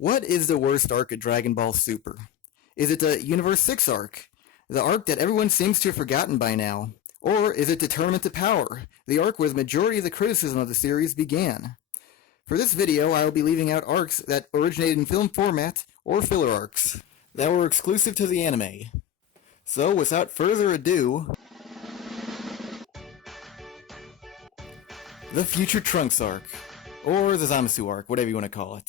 What is the worst arc of Dragon Ball Super? Is it the Universe 6 arc, the arc that everyone seems to have forgotten by now? Or is it the Tournament to Power, the arc where the majority of the criticism of the series began? For this video, I will be leaving out arcs that originated in film format or filler arcs that were exclusive to the anime. So, without further ado, the Future Trunks arc, or the Zamasu arc, whatever you want to call it.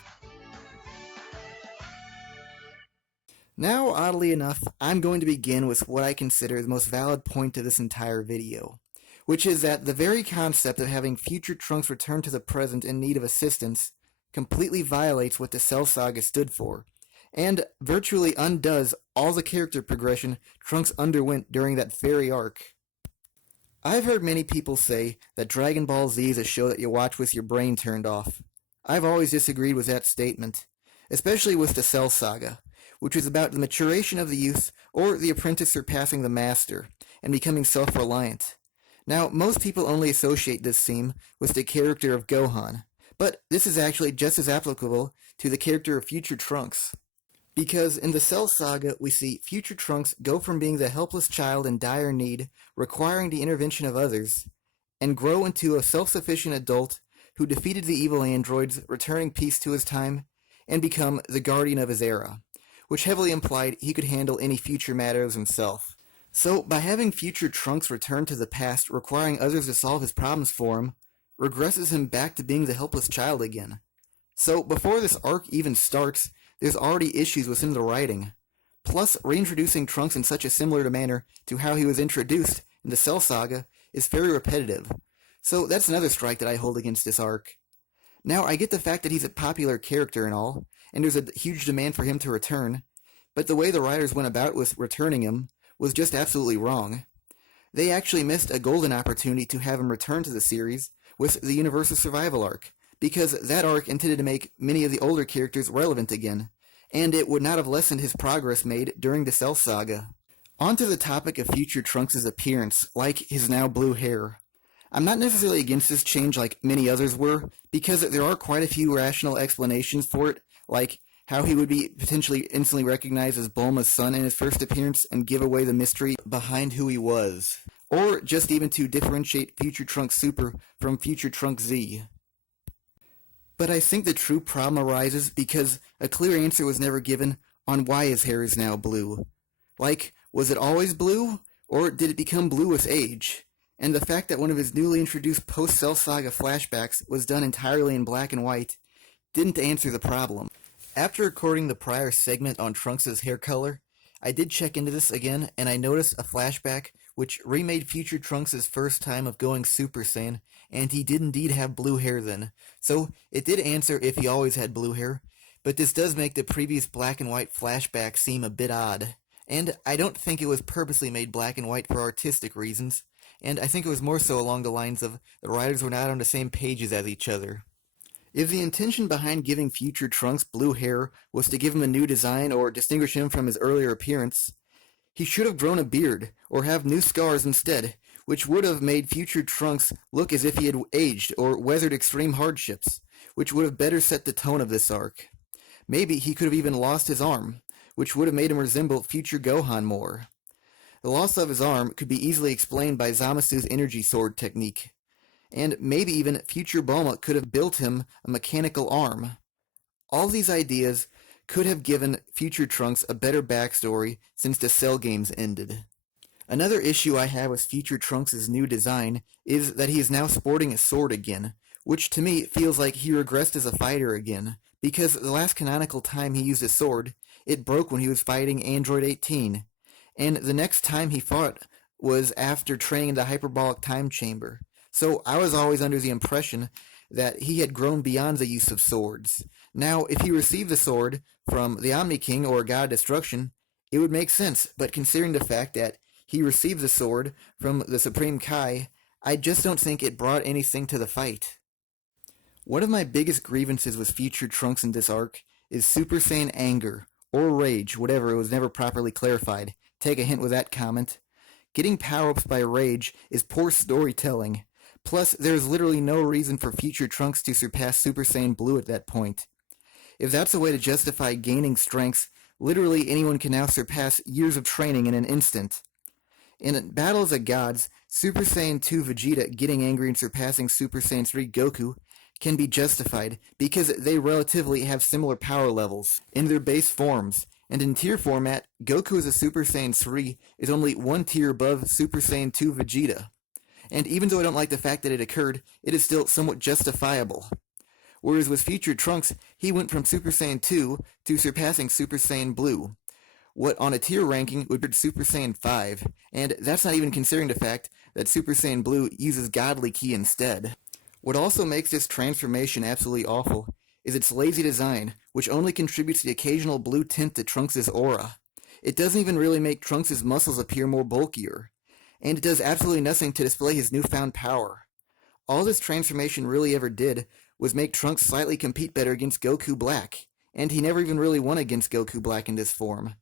Now, oddly enough, I'm going to begin with what I consider the most valid point of this entire video, which is that the very concept of having future Trunks return to the present in need of assistance completely violates what the Cell Saga stood for, and virtually undoes all the character progression Trunks underwent during that very arc. I've heard many people say that Dragon Ball Z is a show that you watch with your brain turned off. I've always disagreed with that statement, especially with the Cell Saga, which is about the maturation of the youth or the apprentice surpassing the master and becoming self-reliant. Now, most people only associate this theme with the character of Gohan, but this is actually just as applicable to the character of Future Trunks. Because in the Cell Saga, we see Future Trunks go from being the helpless child in dire need, requiring the intervention of others, and grow into a self-sufficient adult who defeated the evil androids, returning peace to his time, and become the guardian of his era, which heavily implied he could handle any future matters himself. So, by having Future Trunks return to the past, requiring others to solve his problems for him, regresses him back to being the helpless child again. So, before this arc even starts, there's already issues within the writing. Plus, reintroducing Trunks in such a similar manner to how he was introduced in the Cell Saga is very repetitive. So, that's another strike that I hold against this arc. Now, I get the fact that he's a popular character and all, and there's a huge demand for him to return, but the way the writers went about with returning him was just absolutely wrong. They actually missed a golden opportunity to have him return to the series with the Universal Survival arc, because that arc intended to make many of the older characters relevant again, and it would not have lessened his progress made during the Cell Saga. On to the topic of Future Trunks' appearance, like his now blue hair. I'm not necessarily against this change like many others were, because there are quite a few rational explanations for it, like how he would be potentially instantly recognized as Bulma's son in his first appearance and give away the mystery behind who he was. Or just even to differentiate Future Trunks Super from Future Trunks Z. But I think the true problem arises because a clear answer was never given on why his hair is now blue. Like, was it always blue? Or did it become blue with age? And the fact that one of his newly introduced post-Cell Saga flashbacks was done entirely in black and white didn't answer the problem. After recording the prior segment on Trunks' hair color, I did check into this again, and I noticed a flashback which remade Future Trunks' first time of going Super Saiyan, and he did indeed have blue hair then. So it did answer if he always had blue hair, but this does make the previous black and white flashback seem a bit odd. And I don't think it was purposely made black and white for artistic reasons, and I think it was more so along the lines of the writers were not on the same pages as each other. If the intention behind giving Future Trunks blue hair was to give him a new design or distinguish him from his earlier appearance, he should have grown a beard or have new scars instead, which would have made Future Trunks look as if he had aged or weathered extreme hardships, which would have better set the tone of this arc. Maybe he could have even lost his arm, which would have made him resemble Future Gohan more. The loss of his arm could be easily explained by Zamasu's energy sword technique, and maybe even Future Bulma could have built him a mechanical arm. All these ideas could have given Future Trunks a better backstory since the Cell games ended. Another issue I have with Future Trunks' new design is that he is now sporting a sword again, which to me feels like he regressed as a fighter again, because the last canonical time he used a sword, it broke when he was fighting Android 18, and the next time he fought was after training in the hyperbolic time chamber. So I was always under the impression that he had grown beyond the use of swords. Now, if he received the sword from the Omni King or God of Destruction, it would make sense, but considering the fact that he received the sword from the Supreme Kai, I just don't think it brought anything to the fight. One of my biggest grievances with Future Trunks in this arc is Super Saiyan anger, or rage, whatever, it was never properly clarified. Take a hint with that comment. Getting power-ups by rage is poor storytelling. Plus, there is literally no reason for Future Trunks to surpass Super Saiyan Blue at that point. If that's a way to justify gaining strengths, literally anyone can now surpass years of training in an instant. In Battles of Gods, Super Saiyan 2 Vegeta getting angry and surpassing Super Saiyan 3 Goku can be justified because they relatively have similar power levels in their base forms, and in tier format, Goku as a Super Saiyan 3 is only one tier above Super Saiyan 2 Vegeta. And even though I don't like the fact that it occurred, it is still somewhat justifiable. Whereas with Future Trunks, he went from Super Saiyan 2 to surpassing Super Saiyan Blue, what on a tier ranking would be Super Saiyan 5, and that's not even considering the fact that Super Saiyan Blue uses Godly Ki instead. What also makes this transformation absolutely awful is its lazy design, which only contributes the occasional blue tint to Trunks' aura. It doesn't even really make Trunks' muscles appear more bulkier, and it does absolutely nothing to display his newfound power. All this transformation really ever did was make Trunks slightly compete better against Goku Black, and he never even really won against Goku Black in this form.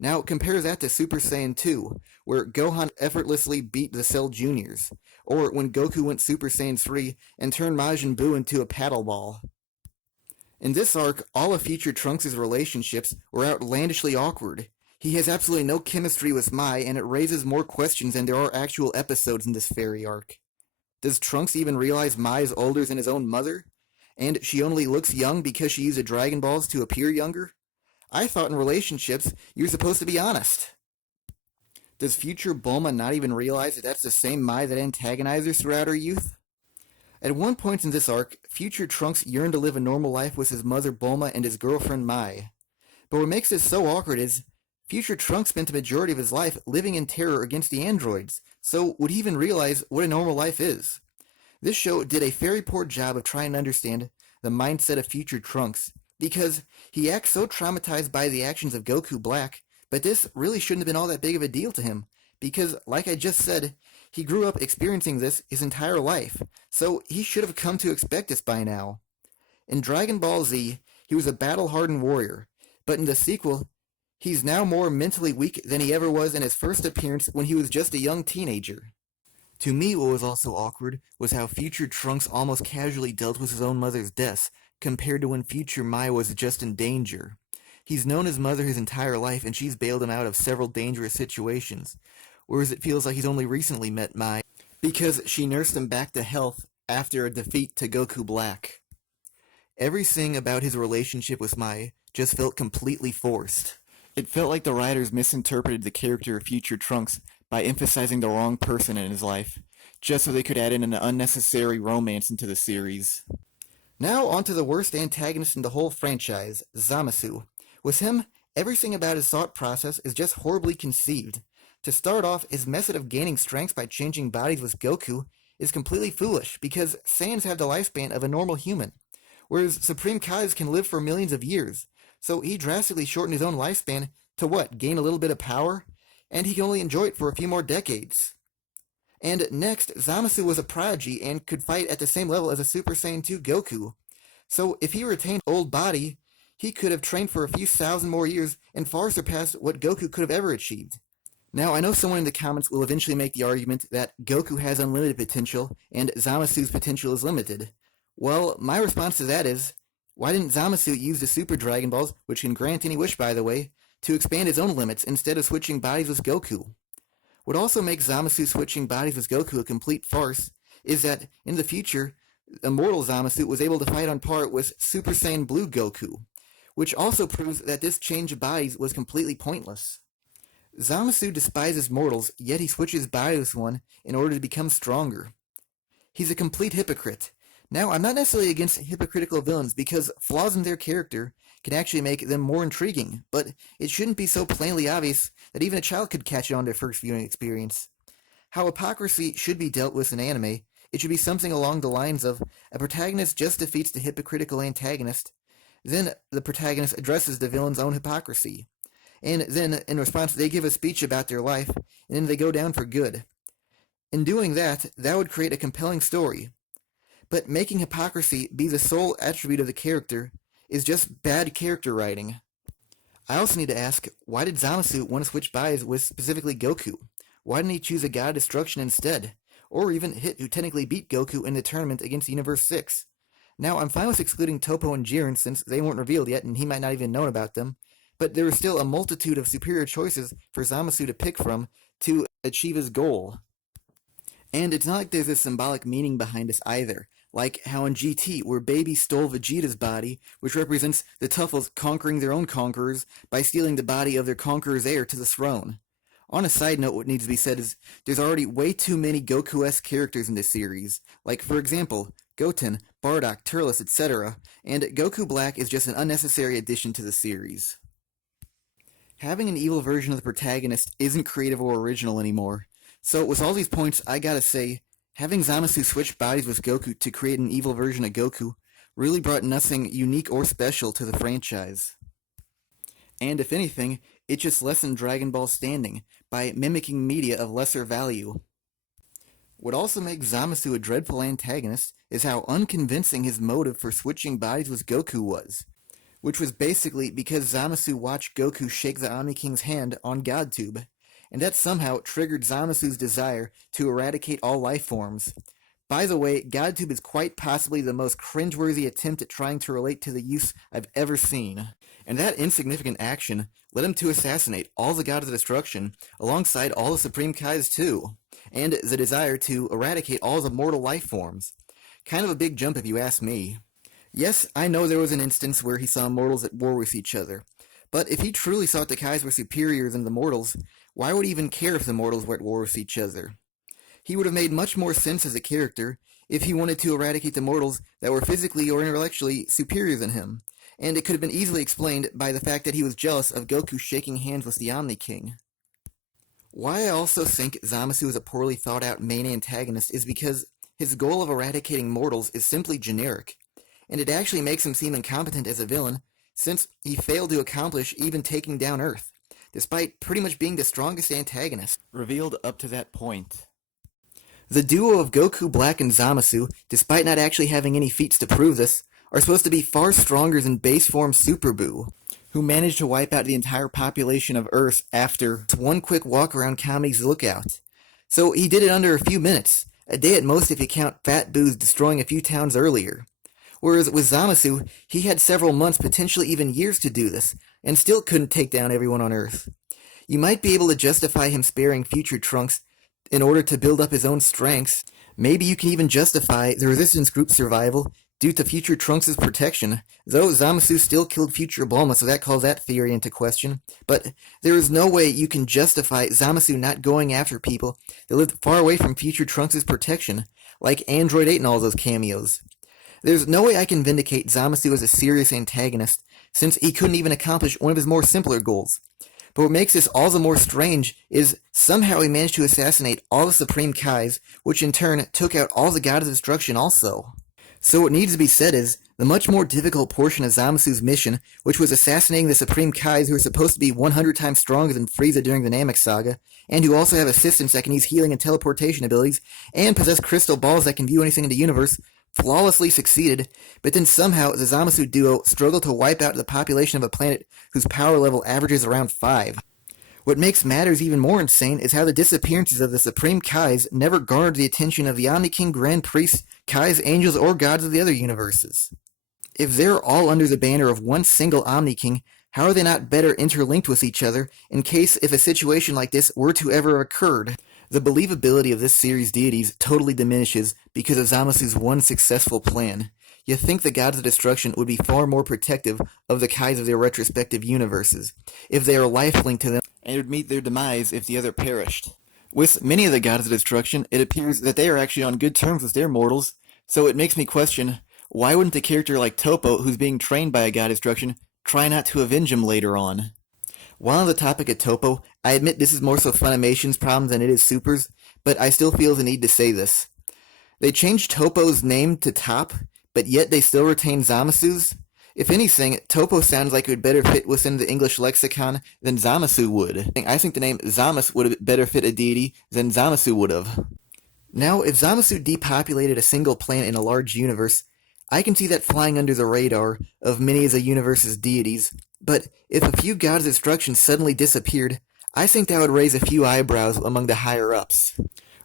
Now compare that to Super Saiyan 2, where Gohan effortlessly beat the Cell Juniors, or when Goku went Super Saiyan 3 and turned Majin Buu into a paddle ball. In this arc, all of Future Trunks' relationships were outlandishly awkward. He has absolutely no chemistry with Mai, and it raises more questions than there are actual episodes in this fairy arc. Does Trunks even realize Mai is older than his own mother? And she only looks young because she used Dragon Balls to appear younger? I thought in relationships, you're supposed to be honest. Does future Bulma not even realize that that's the same Mai that antagonized her throughout her youth? At one point in this arc, future Trunks yearned to live a normal life with his mother Bulma and his girlfriend Mai. But what makes this so awkward is, future Trunks spent the majority of his life living in terror against the androids, so would he even realize what a normal life is? This show did a very poor job of trying to understand the mindset of future Trunks, because he acts so traumatized by the actions of Goku Black, but this really shouldn't have been all that big of a deal to him, because, like I just said, he grew up experiencing this his entire life, so he should have come to expect this by now. In Dragon Ball Z, he was a battle-hardened warrior, but in the sequel, he's now more mentally weak than he ever was in his first appearance when he was just a young teenager. To me, what was also awkward was how future Trunks almost casually dealt with his own mother's death, compared to when future Mai was just in danger. He's known his mother his entire life, and she's bailed him out of several dangerous situations, whereas it feels like he's only recently met Mai, because she nursed him back to health after a defeat to Goku Black. Everything about his relationship with Mai just felt completely forced. It felt like the writers misinterpreted the character of future Trunks by emphasizing the wrong person in his life, just so they could add in an unnecessary romance into the series. Now on to the worst antagonist in the whole franchise, Zamasu. With him, everything about his thought process is just horribly conceived. To start off, his method of gaining strength by changing bodies with Goku is completely foolish, because Saiyans have the lifespan of a normal human, whereas Supreme Kais can live for millions of years, so he drastically shortened his own lifespan to what, gain a little bit of power? And he can only enjoy it for a few more decades. And next, Zamasu was a prodigy and could fight at the same level as a Super Saiyan 2 Goku. So if he retained old body, he could have trained for a few thousand more years and far surpassed what Goku could have ever achieved. Now, I know someone in the comments will eventually make the argument that Goku has unlimited potential and Zamasu's potential is limited. Well, my response to that is, why didn't Zamasu use the Super Dragon Balls, which can grant any wish by the way, to expand his own limits instead of switching bodies with Goku? What also makes Zamasu switching bodies with Goku a complete farce is that, in the future, Immortal Zamasu was able to fight on par with Super Saiyan Blue Goku, which also proves that this change of bodies was completely pointless. Zamasu despises mortals, yet he switches bodies with one in order to become stronger. He's a complete hypocrite. Now, I'm not necessarily against hypocritical villains because flaws in their character can actually make them more intriguing, but it shouldn't be so plainly obvious that even a child could catch it on their first viewing experience. How hypocrisy should be dealt with in anime, it should be something along the lines of a protagonist just defeats the hypocritical antagonist, then the protagonist addresses the villain's own hypocrisy, and then, in response, they give a speech about their life, and then they go down for good. In doing that, that would create a compelling story. But making hypocrisy be the sole attribute of the character is just bad character writing. I also need to ask, why did Zamasu want to switch bodies with specifically Goku? Why didn't he choose a God of Destruction instead? Or even hit who technically beat Goku in the tournament against Universe 6? Now, I'm fine with excluding Topo and Jiren since they weren't revealed yet and he might not even known about them, but there is still a multitude of superior choices for Zamasu to pick from to achieve his goal. And it's not like there's a symbolic meaning behind this either, like how in GT, where Baby stole Vegeta's body, which represents the Tuffles conquering their own conquerors by stealing the body of their conqueror's heir to the throne. On a side note, what needs to be said is there's already way too many Goku-esque characters in this series, like, for example, Goten, Bardock, Turles, etc., and Goku Black is just an unnecessary addition to the series. Having an evil version of the protagonist isn't creative or original anymore, so with all these points, I gotta say, having Zamasu switch bodies with Goku to create an evil version of Goku really brought nothing unique or special to the franchise. And if anything, it just lessened Dragon Ball's standing by mimicking media of lesser value. What also makes Zamasu a dreadful antagonist is how unconvincing his motive for switching bodies with Goku was, which was basically because Zamasu watched Goku shake the Omni King's hand on GodTube, and that somehow triggered Zamasu's desire to eradicate all life forms. By the way, GodTube is quite possibly the most cringeworthy attempt at trying to relate to the use I've ever seen. And that insignificant action led him to assassinate all the gods of destruction, alongside all the Supreme Kais too, and the desire to eradicate all the mortal life forms. Kind of a big jump if you ask me. Yes, I know there was an instance where he saw mortals at war with each other, but if he truly thought the Kais were superior than the mortals, why would he even care if the mortals were at war with each other? He would have made much more sense as a character if he wanted to eradicate the mortals that were physically or intellectually superior than him, and it could have been easily explained by the fact that he was jealous of Goku shaking hands with the Omni King. Why I also think Zamasu is a poorly thought out main antagonist is because his goal of eradicating mortals is simply generic, and it actually makes him seem incompetent as a villain since he failed to accomplish even taking down Earth, despite pretty much being the strongest antagonist revealed up to that point. The duo of Goku Black and Zamasu, despite not actually having any feats to prove this, are supposed to be far stronger than base form Super Buu, who managed to wipe out the entire population of Earth after one quick walk around Kami's lookout. So he did it under a few minutes, a day at most if you count Fat Buu's destroying a few towns earlier. Whereas with Zamasu, he had several months, potentially even years to do this, and still couldn't take down everyone on Earth. You might be able to justify him sparing future Trunks in order to build up his own strengths. Maybe you can even justify the Resistance Group's survival due to future Trunks' protection, though Zamasu still killed future Bulma, so that calls that theory into question. But there is no way you can justify Zamasu not going after people that lived far away from future Trunks' protection, like Android 8 and all those cameos. There's no way I can vindicate Zamasu as a serious antagonist, since he couldn't even accomplish one of his more simpler goals. But what makes this all the more strange is somehow he managed to assassinate all the Supreme Kais, which in turn took out all the gods of destruction also. So what needs to be said is, the much more difficult portion of Zamasu's mission, which was assassinating the Supreme Kais who are supposed to be 100 times stronger than Frieza during the Namek Saga, and who also have assistants that can use healing and teleportation abilities, and possess crystal balls that can view anything in the universe, flawlessly succeeded, but then somehow the Zamasu duo struggled to wipe out the population of a planet whose power level averages around 5. What makes matters even more insane is how the disappearances of the Supreme Kais never garnered the attention of the Omni King, Grand Priests, Kais, Angels, or gods of the other universes. If they're all under the banner of one single Omni King, how are they not better interlinked with each other in case if a situation like this were to ever have occurred? The believability of this series' deities totally diminishes because of Zamasu's one successful plan. You think the gods of destruction would be far more protective of the Kais of their respective universes, if they are life-linked to them, and would meet their demise if the other perished. With many of the gods of destruction, it appears that they are actually on good terms with their mortals, so it makes me question, why wouldn't a character like Toppo, who's being trained by a god of destruction, try not to avenge him later on? While on the topic of Toppo, I admit this is more so Funimation's problem than it is Super's, but I still feel the need to say this. They changed Toppo's name to Top, but yet they still retain Zamasu's? If anything, Toppo sounds like it would better fit within the English lexicon than Zamasu would. I think the name Zamas would have better fit a deity than Zamasu would have. Now, if Zamasu depopulated a single planet in a large universe, I can see that flying under the radar of many of the universe's deities, but if a few gods of destruction suddenly disappeared, I think that would raise a few eyebrows among the higher-ups.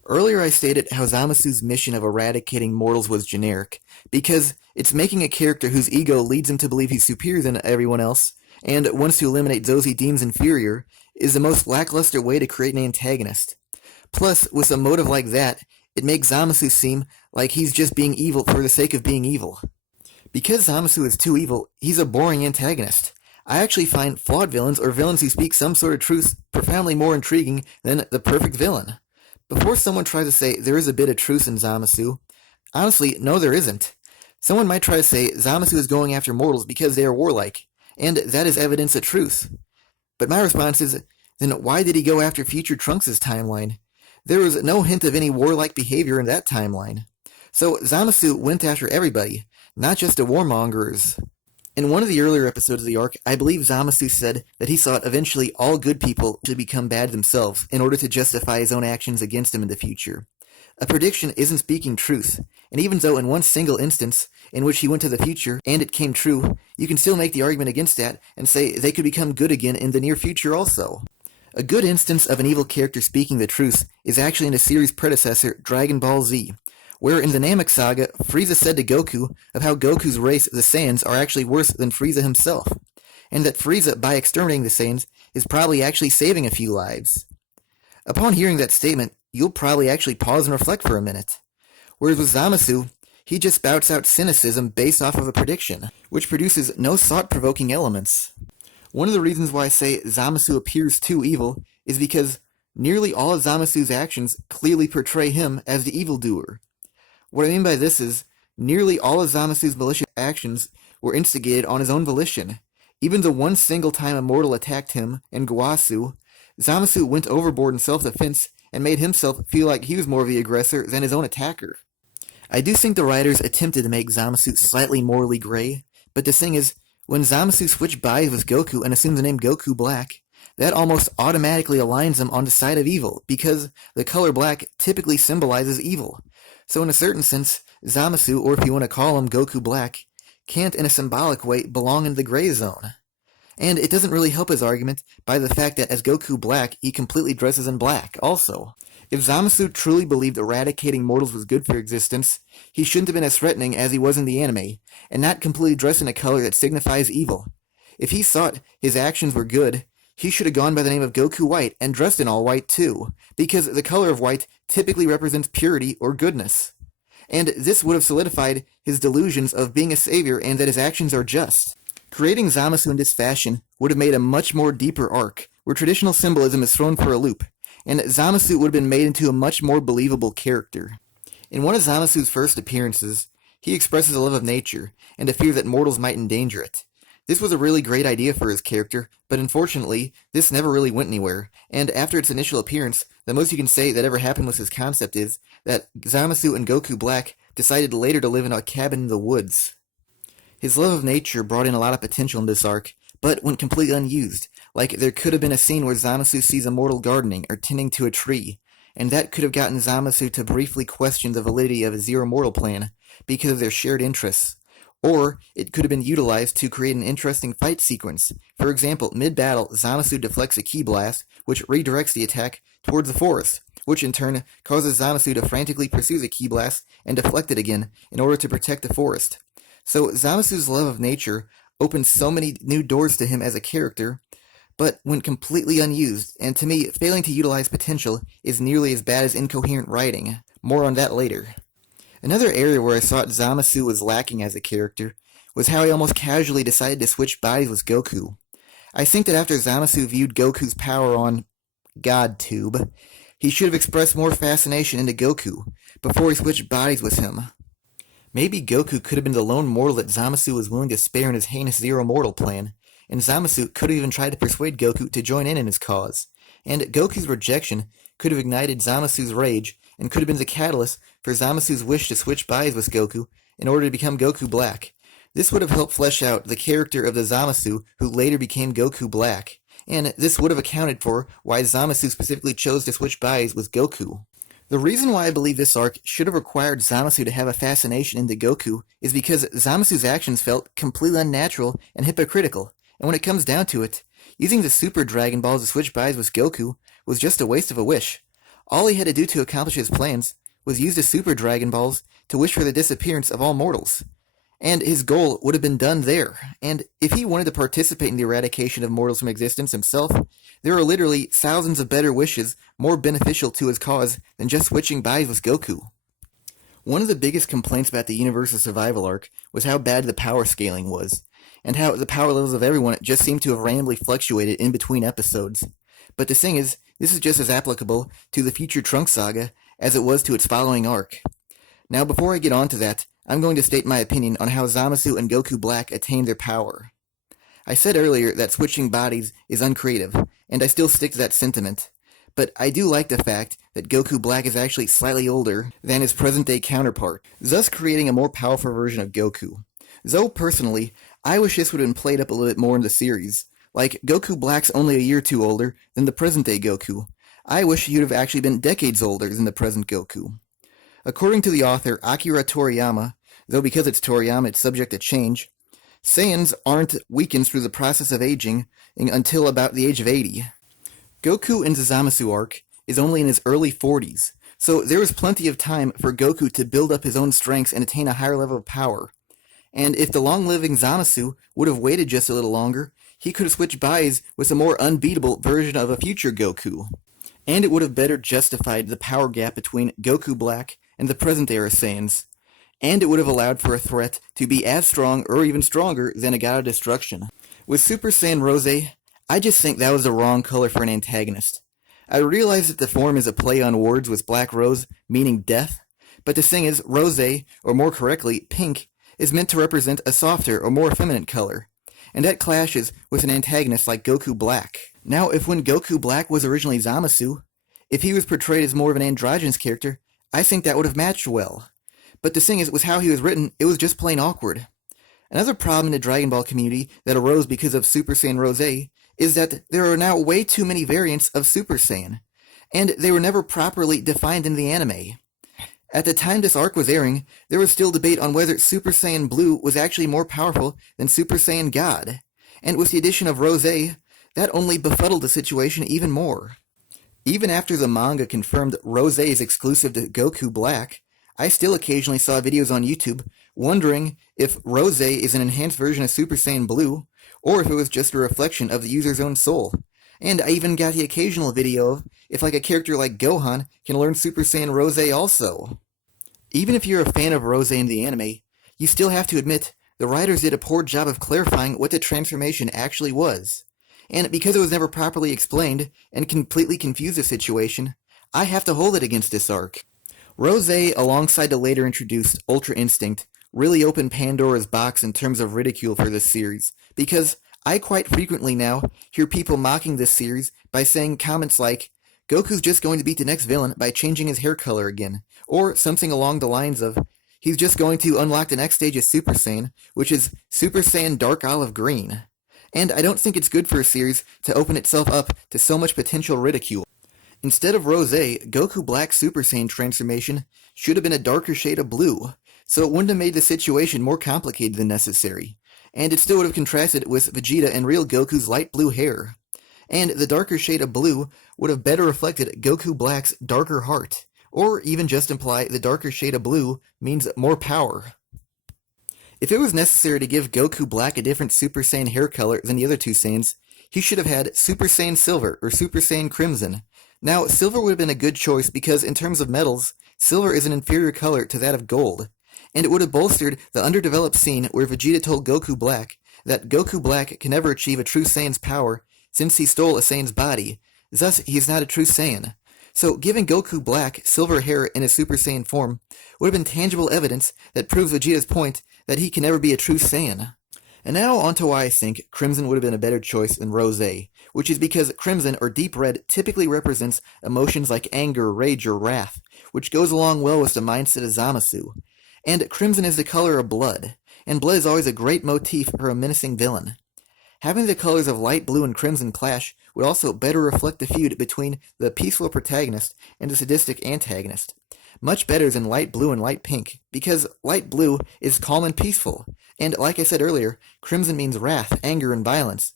Earlier I stated how Zamasu's mission of eradicating mortals was generic, because it's making a character whose ego leads him to believe he's superior than everyone else, and wants to eliminate those he deems inferior, is the most lackluster way to create an antagonist. Plus, with a motive like that, it makes Zamasu seem like he's just being evil for the sake of being evil. Because Zamasu is too evil, he's a boring antagonist. I actually find flawed villains or villains who speak some sort of truth profoundly more intriguing than the perfect villain. Before someone tries to say there is a bit of truth in Zamasu, honestly, no there isn't. Someone might try to say Zamasu is going after mortals because they are warlike, and that is evidence of truth. But my response is, then why did he go after future Trunks' timeline? There was no hint of any warlike behavior in that timeline. So Zamasu went after everybody, not just the warmongers. In one of the earlier episodes of the arc, I believe Zamasu said that he thought eventually all good people should become bad themselves in order to justify his own actions against him in the future. A prediction isn't speaking truth, and even though in one single instance in which he went to the future and it came true, you can still make the argument against that and say they could become good again in the near future also. A good instance of an evil character speaking the truth is actually in the series' predecessor, Dragon Ball Z, where in the Namek Saga, Frieza said to Goku of how Goku's race, the Saiyans, are actually worse than Frieza himself, and that Frieza, by exterminating the Saiyans, is probably actually saving a few lives. Upon hearing that statement, you'll probably actually pause and reflect for a minute. Whereas with Zamasu, he just spouts out cynicism based off of a prediction, which produces no thought-provoking elements. One of the reasons why I say Zamasu appears too evil is because nearly all of Zamasu's actions clearly portray him as the evildoer. What I mean by this is, nearly all of Zamasu's malicious actions were instigated on his own volition. Even the one single time Immortal attacked him and Gowasu, Zamasu went overboard in self-defense and made himself feel like he was more of the aggressor than his own attacker. I do think the writers attempted to make Zamasu slightly morally gray, but the thing is, when Zamasu switched bodies with Goku and assumed the name Goku Black, that almost automatically aligns him on the side of evil, because the color black typically symbolizes evil. So in a certain sense, Zamasu, or if you want to call him Goku Black, can't in a symbolic way belong in the gray zone. And it doesn't really help his argument by the fact that as Goku Black, he completely dresses in black, also. If Zamasu truly believed eradicating mortals was good for existence, he shouldn't have been as threatening as he was in the anime, and not completely dressed in a color that signifies evil. If he thought his actions were good, he should have gone by the name of Goku White and dressed in all white too, because the color of white typically represents purity or goodness. And this would have solidified his delusions of being a savior and that his actions are just. Creating Zamasu in this fashion would have made a much more deeper arc, where traditional symbolism is thrown for a loop, and Zamasu would have been made into a much more believable character. In one of Zamasu's first appearances, he expresses a love of nature, and a fear that mortals might endanger it. This was a really great idea for his character, but unfortunately, this never really went anywhere, and after its initial appearance, the most you can say that ever happened with his concept is that Zamasu and Goku Black decided later to live in a cabin in the woods. His love of nature brought in a lot of potential in this arc, but went completely unused. Like, there could have been a scene where Zamasu sees Immortal gardening or tending to a tree, and that could have gotten Zamasu to briefly question the validity of his Zero Mortal plan because of their shared interests. Or it could have been utilized to create an interesting fight sequence. For example, mid-battle, Zamasu deflects a ki blast, which redirects the attack towards the forest, which in turn causes Zamasu to frantically pursue the ki blast and deflect it again in order to protect the forest. So Zamasu's love of nature opened so many new doors to him as a character, but went completely unused, and to me, failing to utilize potential is nearly as bad as incoherent writing. More on that later. Another area where I thought Zamasu was lacking as a character was how he almost casually decided to switch bodies with Goku. I think that after Zamasu viewed Goku's power on GodTube, he should have expressed more fascination into Goku before he switched bodies with him. Maybe Goku could have been the lone mortal that Zamasu was willing to spare in his heinous Zero Mortal plan, and Zamasu could have even tried to persuade Goku to join in his cause, and Goku's rejection could have ignited Zamasu's rage and could have been the catalyst for Zamasu's wish to switch bodies with Goku in order to become Goku Black. This would have helped flesh out the character of the Zamasu who later became Goku Black, and this would have accounted for why Zamasu specifically chose to switch bodies with Goku. The reason why I believe this arc should have required Zamasu to have a fascination into Goku is because Zamasu's actions felt completely unnatural and hypocritical, and when it comes down to it, using the Super Dragon Balls to switch bodies with Goku was just a waste of a wish. All he had to do to accomplish his plans was use the Super Dragon Balls to wish for the disappearance of all mortals. And his goal would have been done there. And if he wanted to participate in the eradication of mortals from existence himself, there are literally thousands of better wishes more beneficial to his cause than just switching bodies with Goku. One of the biggest complaints about the Universal Survival arc was how bad the power scaling was, and how the power levels of everyone just seemed to have randomly fluctuated in between episodes. But the thing is, this is just as applicable to the future Trunks saga as it was to its following arc. Now before I get on to that, I'm going to state my opinion on how Zamasu and Goku Black attained their power. I said earlier that switching bodies is uncreative, and I still stick to that sentiment. But I do like the fact that Goku Black is actually slightly older than his present-day counterpart, thus creating a more powerful version of Goku. Though personally, I wish this would have been played up a little bit more in the series. Like, Goku Black's only a year or two older than the present-day Goku. I wish he would have actually been decades older than the present Goku. According to the author Akira Toriyama, though because it's Toriyama it's subject to change, Saiyans aren't weakened through the process of aging until about the age of 80. Goku in the Zamasu arc is only in his early 40s, so there was plenty of time for Goku to build up his own strengths and attain a higher level of power. And if the long-living Zamasu would have waited just a little longer, he could have switched bodies with a more unbeatable version of a future Goku. And it would have better justified the power gap between Goku Black and the present-era Saiyans. And it would have allowed for a threat to be as strong or even stronger than a god of destruction. With Super Saiyan Rose, I just think that was the wrong color for an antagonist. I realize that the form is a play on words with Black Rose meaning death, but the thing is, Rose, or more correctly, pink, is meant to represent a softer or more feminine color, and that clashes with an antagonist like Goku Black. Now, if when Goku Black was originally Zamasu, if he was portrayed as more of an androgynous character, I think that would have matched well. But the thing is, with how he was written, it was just plain awkward. Another problem in the Dragon Ball community that arose because of Super Saiyan Rose is that there are now way too many variants of Super Saiyan, and they were never properly defined in the anime. At the time this arc was airing, there was still debate on whether Super Saiyan Blue was actually more powerful than Super Saiyan God, and with the addition of Rose, that only befuddled the situation even more. Even after the manga confirmed Rose is exclusive to Goku Black, I still occasionally saw videos on YouTube wondering if Rose is an enhanced version of Super Saiyan Blue, or if it was just a reflection of the user's own soul. And I even got the occasional video of if like a character like Gohan can learn Super Saiyan Rose also. Even if you're a fan of Rose in the anime, you still have to admit the writers did a poor job of clarifying what the transformation actually was. And because it was never properly explained and completely confused the situation, I have to hold it against this arc. Rose, alongside the later introduced Ultra Instinct, really opened Pandora's box in terms of ridicule for this series, because I quite frequently now hear people mocking this series by saying comments like, Goku's just going to beat the next villain by changing his hair color again, or something along the lines of, he's just going to unlock the next stage of Super Saiyan, which is Super Saiyan Dark Olive Green. And I don't think it's good for a series to open itself up to so much potential ridicule. Instead of Rose, Goku Black's Super Saiyan transformation should have been a darker shade of blue, so it wouldn't have made the situation more complicated than necessary, and it still would have contrasted with Vegeta and real Goku's light blue hair. And the darker shade of blue would have better reflected Goku Black's darker heart, or even just imply the darker shade of blue means more power. If it was necessary to give Goku Black a different Super Saiyan hair color than the other two Saiyans, he should have had Super Saiyan Silver or Super Saiyan Crimson. Now, silver would have been a good choice because in terms of metals, silver is an inferior color to that of gold, and it would have bolstered the underdeveloped scene where Vegeta told Goku Black that Goku Black can never achieve a true Saiyan's power since he stole a Saiyan's body, thus he is not a true Saiyan. So giving Goku Black silver hair in his Super Saiyan form would have been tangible evidence that proves Vegeta's point that he can never be a true Saiyan. And now onto why I think Crimson would have been a better choice than Rose, which is because Crimson or Deep Red typically represents emotions like anger, rage, or wrath, which goes along well with the mindset of Zamasu. And Crimson is the color of blood, and blood is always a great motif for a menacing villain. Having the colors of light blue and crimson clash would also better reflect the feud between the peaceful protagonist and the sadistic antagonist. Much better than light blue and light pink, because light blue is calm and peaceful, and like I said earlier, crimson means wrath, anger, and violence.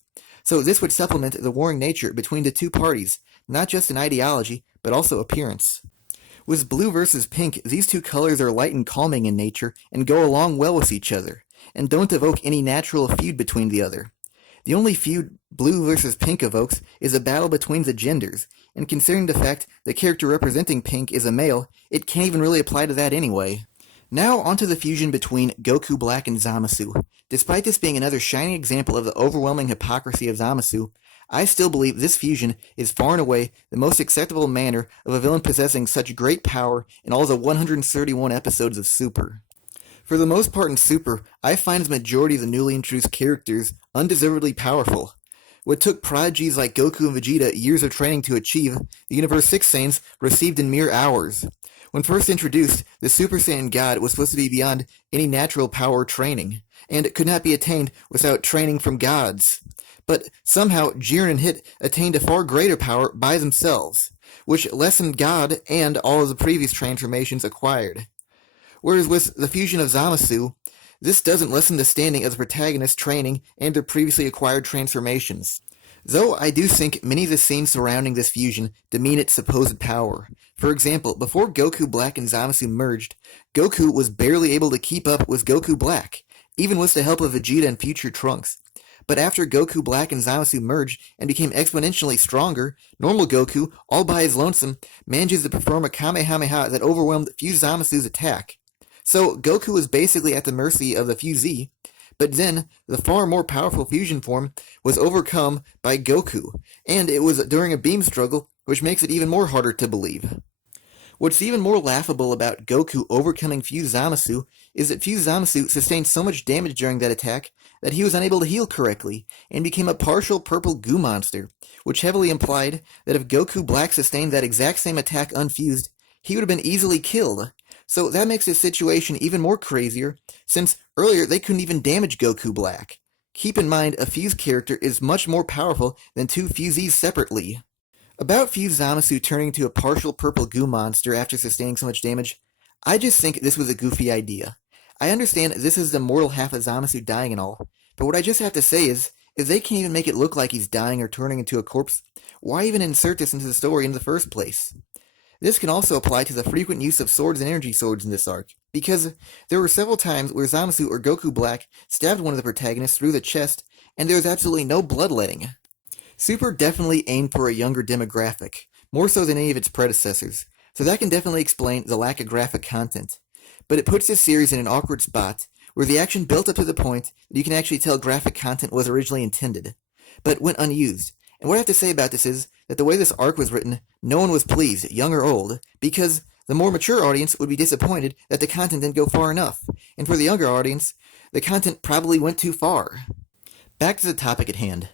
So this would supplement the warring nature between the two parties, not just in ideology, but also appearance. With blue versus pink, these two colors are light and calming in nature and go along well with each other, and don't evoke any natural feud between the other. The only feud blue versus pink evokes is a battle between the genders, and considering the fact the character representing pink is a male, it can't even really apply to that anyway. Now onto the fusion between Goku Black and Zamasu. Despite this being another shining example of the overwhelming hypocrisy of Zamasu, I still believe this fusion is far and away the most acceptable manner of a villain possessing such great power in all the 131 episodes of Super. For the most part in Super, I find the majority of the newly introduced characters undeservedly powerful. What took prodigies like Goku and Vegeta years of training to achieve, the Universe 6 Saiyans received in mere hours. When first introduced, the Super Saiyan God was supposed to be beyond any natural power or training, and could not be attained without training from gods. But somehow Jiren and Hit attained a far greater power by themselves, which lessened God and all of the previous transformations acquired. Whereas with the fusion of Zamasu, this doesn't lessen the standing of the protagonist's training and their previously acquired transformations. Though I do think many of the scenes surrounding this fusion demean its supposed power. For example, before Goku Black and Zamasu merged, Goku was barely able to keep up with Goku Black, even with the help of Vegeta and future Trunks. But after Goku Black and Zamasu merged and became exponentially stronger, normal Goku, all by his lonesome, manages to perform a Kamehameha that overwhelmed Fuse Zamasu's attack. So Goku was basically at the mercy of the Fusee, but then the far more powerful fusion form was overcome by Goku, and it was during a beam struggle, which makes it even more harder to believe. What's even more laughable about Goku overcoming Fuse Zamasu is that Fuse Zamasu sustained so much damage during that attack that he was unable to heal correctly, and became a partial purple goo monster, which heavily implied that if Goku Black sustained that exact same attack unfused, he would have been easily killed. So that makes this situation even more crazier, since earlier they couldn't even damage Goku Black. Keep in mind, a Fuse character is much more powerful than two Fusees separately. About Fuse Zamasu turning into a partial purple goo monster after sustaining so much damage, I just think this was a goofy idea. I understand this is the mortal half of Zamasu dying and all, but what I just have to say is, if they can't even make it look like he's dying or turning into a corpse, why even insert this into the story in the first place? This can also apply to the frequent use of swords and energy swords in this arc, because there were several times where Zamasu or Goku Black stabbed one of the protagonists through the chest, and there was absolutely no bloodletting. Super definitely aimed for a younger demographic, more so than any of its predecessors, so that can definitely explain the lack of graphic content. But it puts this series in an awkward spot, where the action built up to the point that you can actually tell graphic content was originally intended, but went unused. And what I have to say about this is that the way this arc was written, no one was pleased, young or old, because the more mature audience would be disappointed that the content didn't go far enough, and for the younger audience, the content probably went too far. Back to the topic at hand.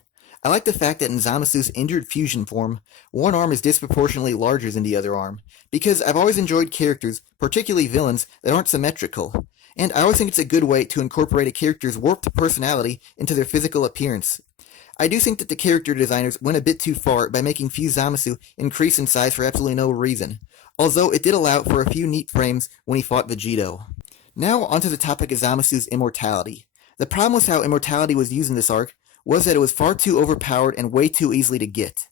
I like the fact that in Zamasu's injured fusion form, one arm is disproportionately larger than the other arm, because I've always enjoyed characters, particularly villains, that aren't symmetrical, and I always think it's a good way to incorporate a character's warped personality into their physical appearance. I do think that the character designers went a bit too far by making Fuse Zamasu increase in size for absolutely no reason, although it did allow for a few neat frames when he fought Vegito. Now onto the topic of Zamasu's immortality. The problem with how immortality was used in this arc was that it was far too overpowered and way too easily to get.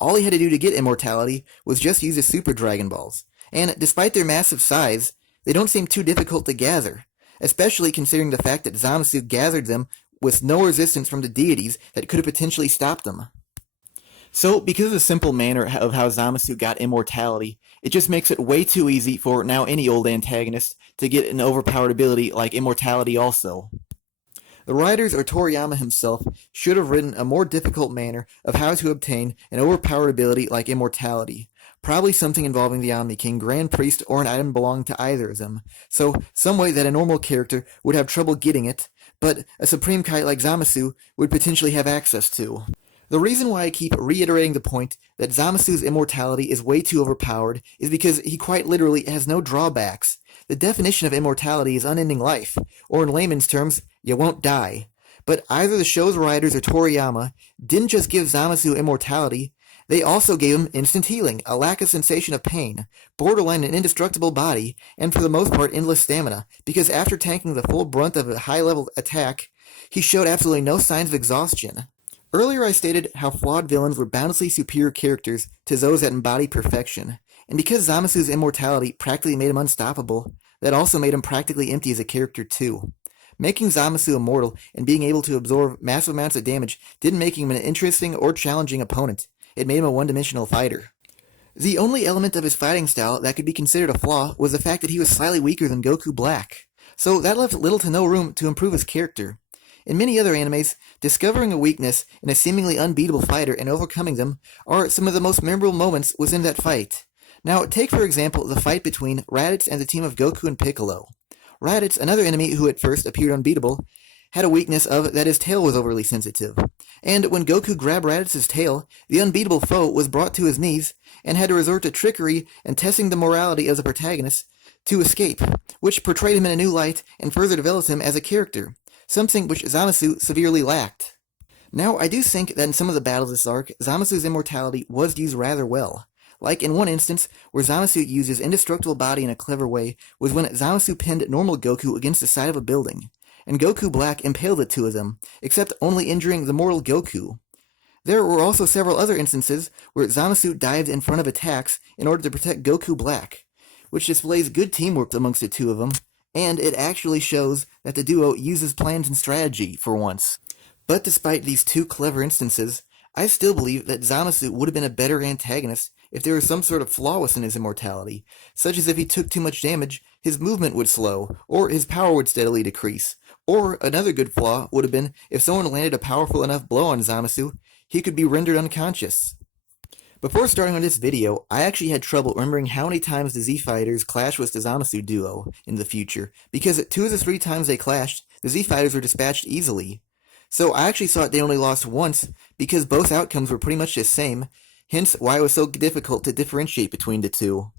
All he had to do to get immortality was just use his Super Dragon Balls, and despite their massive size, they don't seem too difficult to gather, especially considering the fact that Zamasu gathered them with no resistance from the deities that could have potentially stopped them. So, because of the simple manner of how Zamasu got immortality, it just makes it way too easy for now any old antagonist to get an overpowered ability like immortality also. The writers or Toriyama himself should have written a more difficult manner of how to obtain an overpowered ability like immortality, probably something involving the Omni King, Grand Priest, or an item belonging to either of them, so some way that a normal character would have trouble getting it, but a Supreme Kai like Zamasu would potentially have access to. The reason why I keep reiterating the point that Zamasu's immortality is way too overpowered is because he quite literally has no drawbacks. The definition of immortality is unending life, or in layman's terms, you won't die. But either the show's writers or Toriyama didn't just give Zamasu immortality, they also gave him instant healing, a lack of sensation of pain, borderline an indestructible body, and for the most part endless stamina, because after tanking the full brunt of a high-level attack, he showed absolutely no signs of exhaustion. Earlier I stated how flawed villains were boundlessly superior characters to those that embody perfection, and because Zamasu's immortality practically made him unstoppable, that also made him practically empty as a character too. Making Zamasu immortal and being able to absorb massive amounts of damage didn't make him an interesting or challenging opponent, it made him a one-dimensional fighter. The only element of his fighting style that could be considered a flaw was the fact that he was slightly weaker than Goku Black, so that left little to no room to improve his character. In many other animes, discovering a weakness in a seemingly unbeatable fighter and overcoming them are some of the most memorable moments within that fight. Now, take for example the fight between Raditz and the team of Goku and Piccolo. Raditz, another enemy who at first appeared unbeatable, had a weakness of that his tail was overly sensitive. And when Goku grabbed Raditz's tail, the unbeatable foe was brought to his knees and had to resort to trickery and testing the morality of the protagonist to escape, which portrayed him in a new light and further developed him as a character, something which Zamasu severely lacked. Now, I do think that in some of the battles of this arc, Zamasu's immortality was used rather well. Like in one instance, where Zamasu used his indestructible body in a clever way was when Zamasu pinned normal Goku against the side of a building, and Goku Black impaled the two of them, except only injuring the mortal Goku. There were also several other instances where Zamasu dived in front of attacks in order to protect Goku Black, which displays good teamwork amongst the two of them, and it actually shows that the duo uses plans and strategy for once. But despite these two clever instances, I still believe that Zamasu would have been a better antagonist if there was some sort of flaw within his immortality, such as if he took too much damage, his movement would slow, or his power would steadily decrease. Or another good flaw would have been if someone landed a powerful enough blow on Zamasu, he could be rendered unconscious. Before starting on this video, I actually had trouble remembering how many times the Z Fighters clashed with the Zamasu duo in the future, because 2 of the 3 times they clashed, the Z Fighters were dispatched easily. So I actually thought they only lost once, because both outcomes were pretty much the same, hence why it was so difficult to differentiate between the two.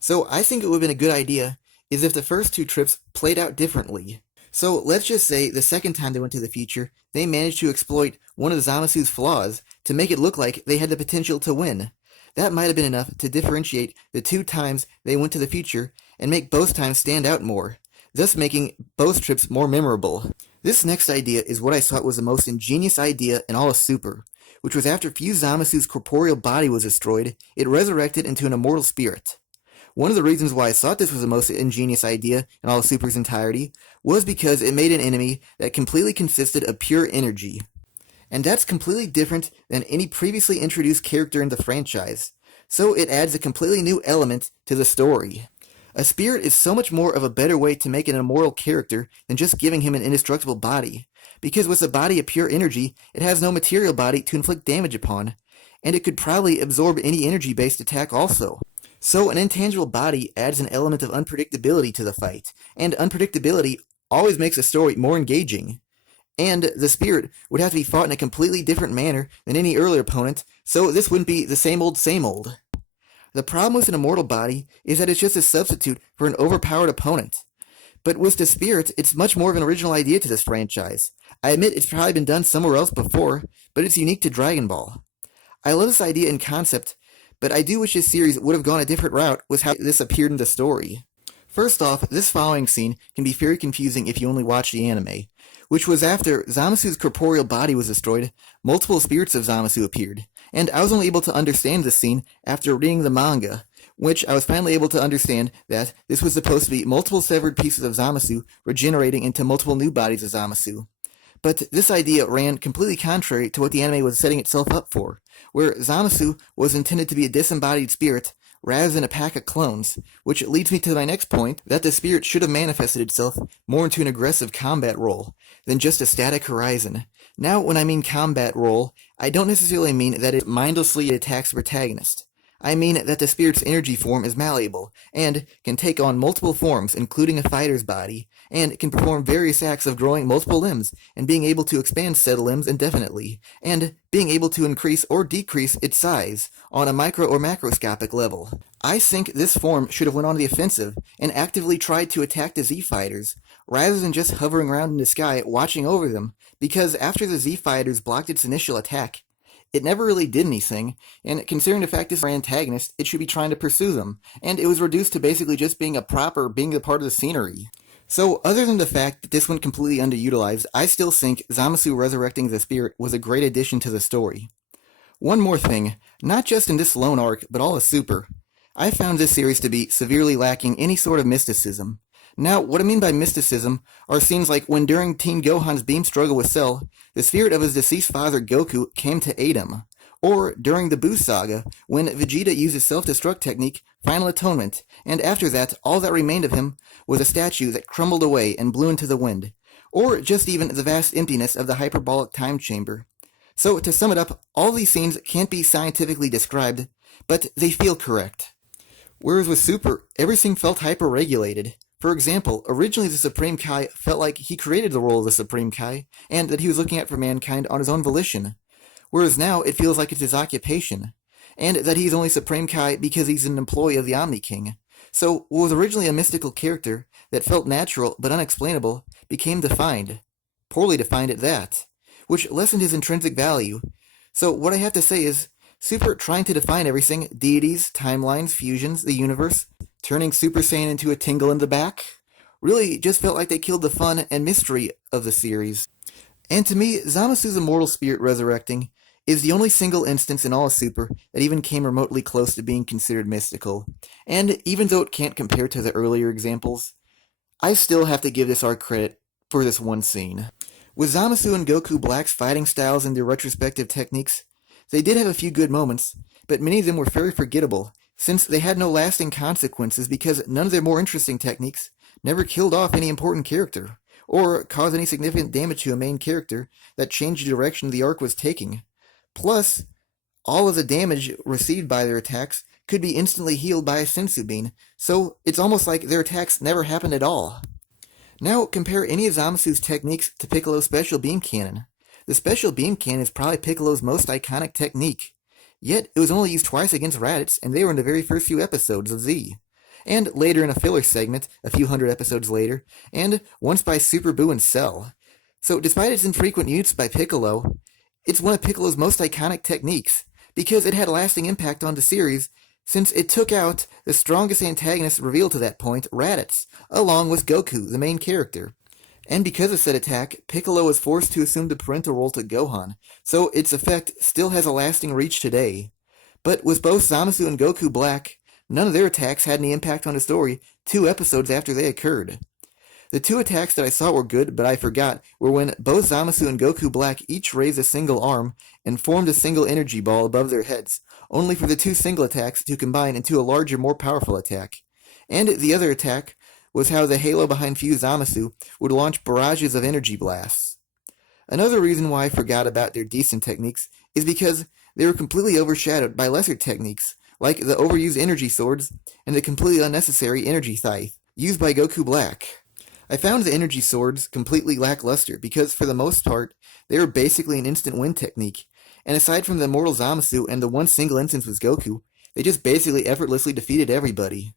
So I think it would have been a good idea is if the first 2 trips played out differently. So let's just say the second time they went to the future, they managed to exploit one of Zamasu's flaws to make it look like they had the potential to win. That might have been enough to differentiate the 2 times they went to the future and make both times stand out more, thus making both trips more memorable. This next idea is what I thought was the most ingenious idea in all of Super, which was after Fuse Zamasu's corporeal body was destroyed, it resurrected into an immortal spirit. One of the reasons why I thought this was the most ingenious idea in all of Super's entirety was because it made an enemy that completely consisted of pure energy. And that's completely different than any previously introduced character in the franchise, so it adds a completely new element to the story. A spirit is so much more of a better way to make an immortal character than just giving him an indestructible body, because with a body of pure energy, it has no material body to inflict damage upon, and it could probably absorb any energy-based attack also. So an intangible body adds an element of unpredictability to the fight, and unpredictability always makes a story more engaging. And the spirit would have to be fought in a completely different manner than any earlier opponent, so this wouldn't be the same old same old. The problem with an immortal body is that it's just a substitute for an overpowered opponent. But with the spirit, it's much more of an original idea to this franchise. I admit it's probably been done somewhere else before, but it's unique to Dragon Ball. I love this idea in concept, but I do wish this series would have gone a different route with how this appeared in the story. First off, this following scene can be very confusing if you only watch the anime, which was after Zamasu's corporeal body was destroyed, multiple spirits of Zamasu appeared, and I was only able to understand this scene after reading the manga, which I was finally able to understand that this was supposed to be multiple severed pieces of Zamasu regenerating into multiple new bodies of Zamasu. But this idea ran completely contrary to what the anime was setting itself up for, where Zamasu was intended to be a disembodied spirit rather than a pack of clones, which leads me to my next point, that the spirit should have manifested itself more into an aggressive combat role than just a static horizon. Now, when I mean combat role, I don't necessarily mean that it mindlessly attacks the protagonist. I mean that the spirit's energy form is malleable, and can take on multiple forms, including a fighter's body, and can perform various acts of growing multiple limbs, and being able to expand said limbs indefinitely, and being able to increase or decrease its size on a micro or macroscopic level. I think this form should have went on the offensive, and actively tried to attack the Z-Fighters, rather than just hovering around in the sky watching over them, because after the Z-Fighters blocked its initial attack, it never really did anything, and considering the fact this is our antagonist, it should be trying to pursue them, and it was reduced to basically just being a part of the scenery. So, other than the fact that this went completely underutilized, I still think Zamasu resurrecting the spirit was a great addition to the story. One more thing, not just in this lone arc, but all of Super. I found this series to be severely lacking any sort of mysticism. Now, what I mean by mysticism are scenes like when during Teen Gohan's beam struggle with Cell, the spirit of his deceased father Goku came to aid him. Or during the Buu saga, when Vegeta used his self-destruct technique, Final Atonement, and after that, all that remained of him was a statue that crumbled away and blew into the wind. Or just even the vast emptiness of the hyperbolic time chamber. So, to sum it up, all these scenes can't be scientifically described, but they feel correct. Whereas with Super, everything felt hyper-regulated. For example, originally the Supreme Kai felt like he created the role of the Supreme Kai, and that he was looking out for mankind on his own volition. Whereas now it feels like it's his occupation, and that he's only Supreme Kai because he's an employee of the Omni King. So, what was originally a mystical character that felt natural but unexplainable became defined. Poorly defined at that, which lessened his intrinsic value. So, what I have to say is, Super trying to define everything, deities, timelines, fusions, the universe, turning Super Saiyan into a tingle in the back, really just felt like they killed the fun and mystery of the series. And to me, Zamasu's immortal spirit resurrecting is the only single instance in all of Super that even came remotely close to being considered mystical. And even though it can't compare to the earlier examples, I still have to give this arc credit for this one scene. With Zamasu and Goku Black's fighting styles and their retrospective techniques, they did have a few good moments, but many of them were very forgettable, since they had no lasting consequences because none of their more interesting techniques never killed off any important character, or caused any significant damage to a main character that changed the direction the arc was taking. Plus, all of the damage received by their attacks could be instantly healed by a senzu bean, so it's almost like their attacks never happened at all. Now compare any of Zamasu's techniques to Piccolo's Special Beam Cannon. The Special Beam Cannon is probably Piccolo's most iconic technique. Yet, it was only used twice against Raditz, and they were in the very first few episodes of Z. And later in a filler segment, a few hundred episodes later, and once by Super Buu and Cell. So despite its infrequent use by Piccolo, it's one of Piccolo's most iconic techniques, because it had a lasting impact on the series, since it took out the strongest antagonist revealed to that point, Raditz, along with Goku, the main character. And because of said attack, Piccolo was forced to assume the parental role to Gohan, so its effect still has a lasting reach today. But with both Zamasu and Goku Black, none of their attacks had any impact on the story 2 episodes after they occurred. The 2 attacks that I saw were good, but I forgot, were when both Zamasu and Goku Black each raised a single arm and formed a single energy ball above their heads, only for the 2 single attacks to combine into a larger, more powerful attack. And the other attack was how the halo behind Fuse Zamasu would launch barrages of energy blasts. Another reason why I forgot about their decent techniques is because they were completely overshadowed by lesser techniques, like the overused energy swords and the completely unnecessary energy scythe, used by Goku Black. I found the energy swords completely lackluster because, for the most part, they were basically an instant win technique, and aside from the Immortal Zamasu and the one single instance with Goku, they just basically effortlessly defeated everybody.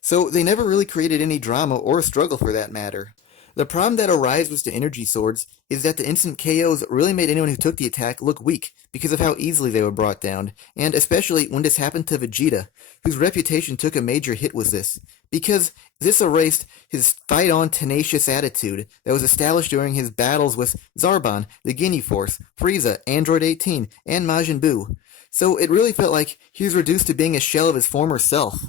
So they never really created any drama or struggle for that matter. The problem that arises with the energy swords is that the instant KOs really made anyone who took the attack look weak because of how easily they were brought down, and especially when this happened to Vegeta, whose reputation took a major hit with this, because this erased his fight-on tenacious attitude that was established during his battles with Zarbon, the Ginyu Force, Frieza, Android 18, and Majin Buu. So it really felt like he was reduced to being a shell of his former self.